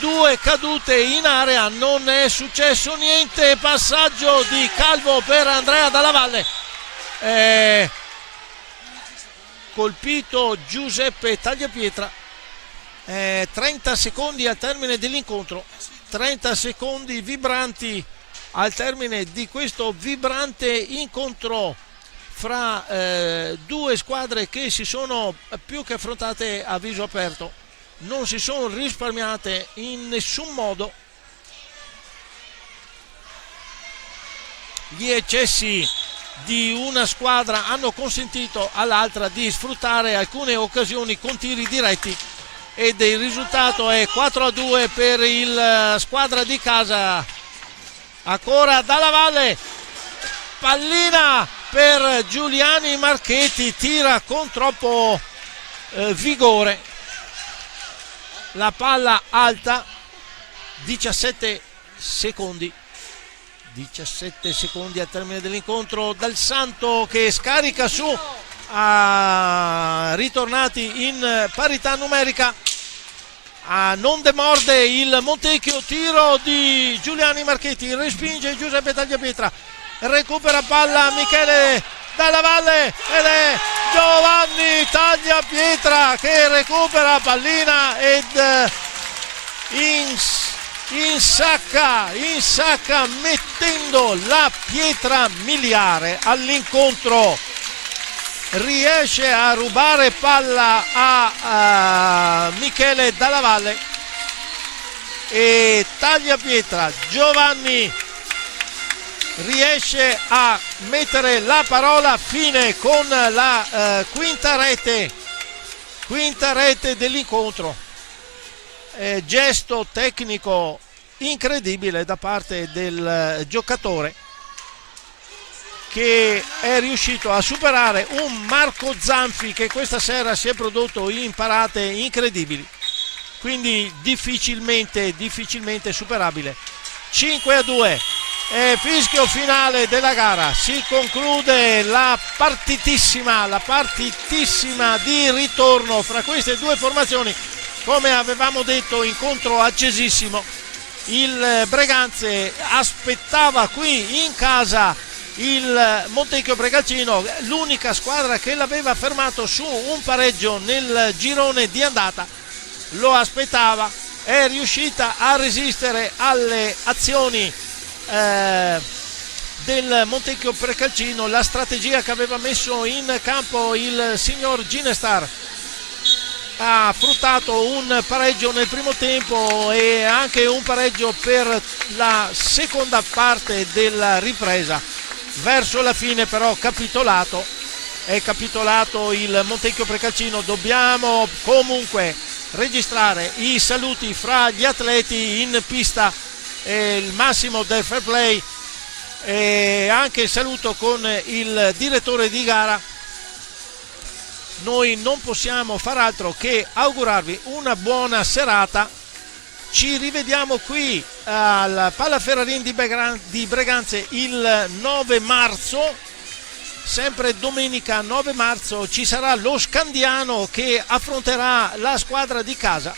2 cadute in area, non è successo niente, passaggio di Calvo per Andrea Dalla Valle, colpito Giuseppe Tagliapietra. 30 secondi al termine dell'incontro, 30 secondi vibranti al termine di questo vibrante incontro fra 2 squadre che si sono più che affrontate a viso aperto, non si sono risparmiate in nessun modo. Gli eccessi di una squadra hanno consentito all'altra di sfruttare alcune occasioni con tiri diretti ed il risultato è 4-2 per il squadra di casa. Ancora Dalla Valle, pallina per Giuliani Marchetti, tira con troppo vigore, la palla alta, 17 secondi al termine dell'incontro. Dal Santo che scarica su ritornati in parità numerica. Non demorde il Montecchio, tiro di Giuliani Marchetti, respinge Giuseppe Tagliapietra, recupera palla Michele Dalla Valle ed è Giovanni Tagliapietra che recupera pallina ed insacca mettendo la pietra miliare all'incontro. Riesce a rubare palla a Michele Dalla Valle e Tagliapietra. Giovanni riesce a mettere la parola fine con la quinta rete dell'incontro. Gesto tecnico incredibile da parte del giocatore, che è riuscito a superare un Marco Zanfi che questa sera si è prodotto in parate incredibili, quindi difficilmente superabile. 5-2, fischio finale della gara, si conclude la partitissima di ritorno fra queste due formazioni. Come avevamo detto, incontro accesissimo. Il Breganze aspettava qui in casa il Montecchio Bregalcino, l'unica squadra che l'aveva fermato su un pareggio nel girone di andata. Lo aspettava, è riuscita a resistere alle azioni del Montecchio Bregalcino, la strategia che aveva messo in campo il signor Ginestar. Ha fruttato un pareggio nel primo tempo e anche un pareggio per la seconda parte della ripresa. Verso la fine però è capitolato il Montecchio Precalcino. Dobbiamo comunque registrare i saluti fra gli atleti in pista, il massimo del fair play, e anche il saluto con il direttore di gara. Noi non possiamo far altro che augurarvi una buona serata. Ci rivediamo qui al Palaferrarin di Breganze il 9 marzo, sempre domenica 9 marzo ci sarà lo Scandiano che affronterà la squadra di casa.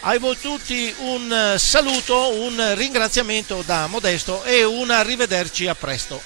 A voi tutti un saluto, un ringraziamento da Modesto e un arrivederci a presto.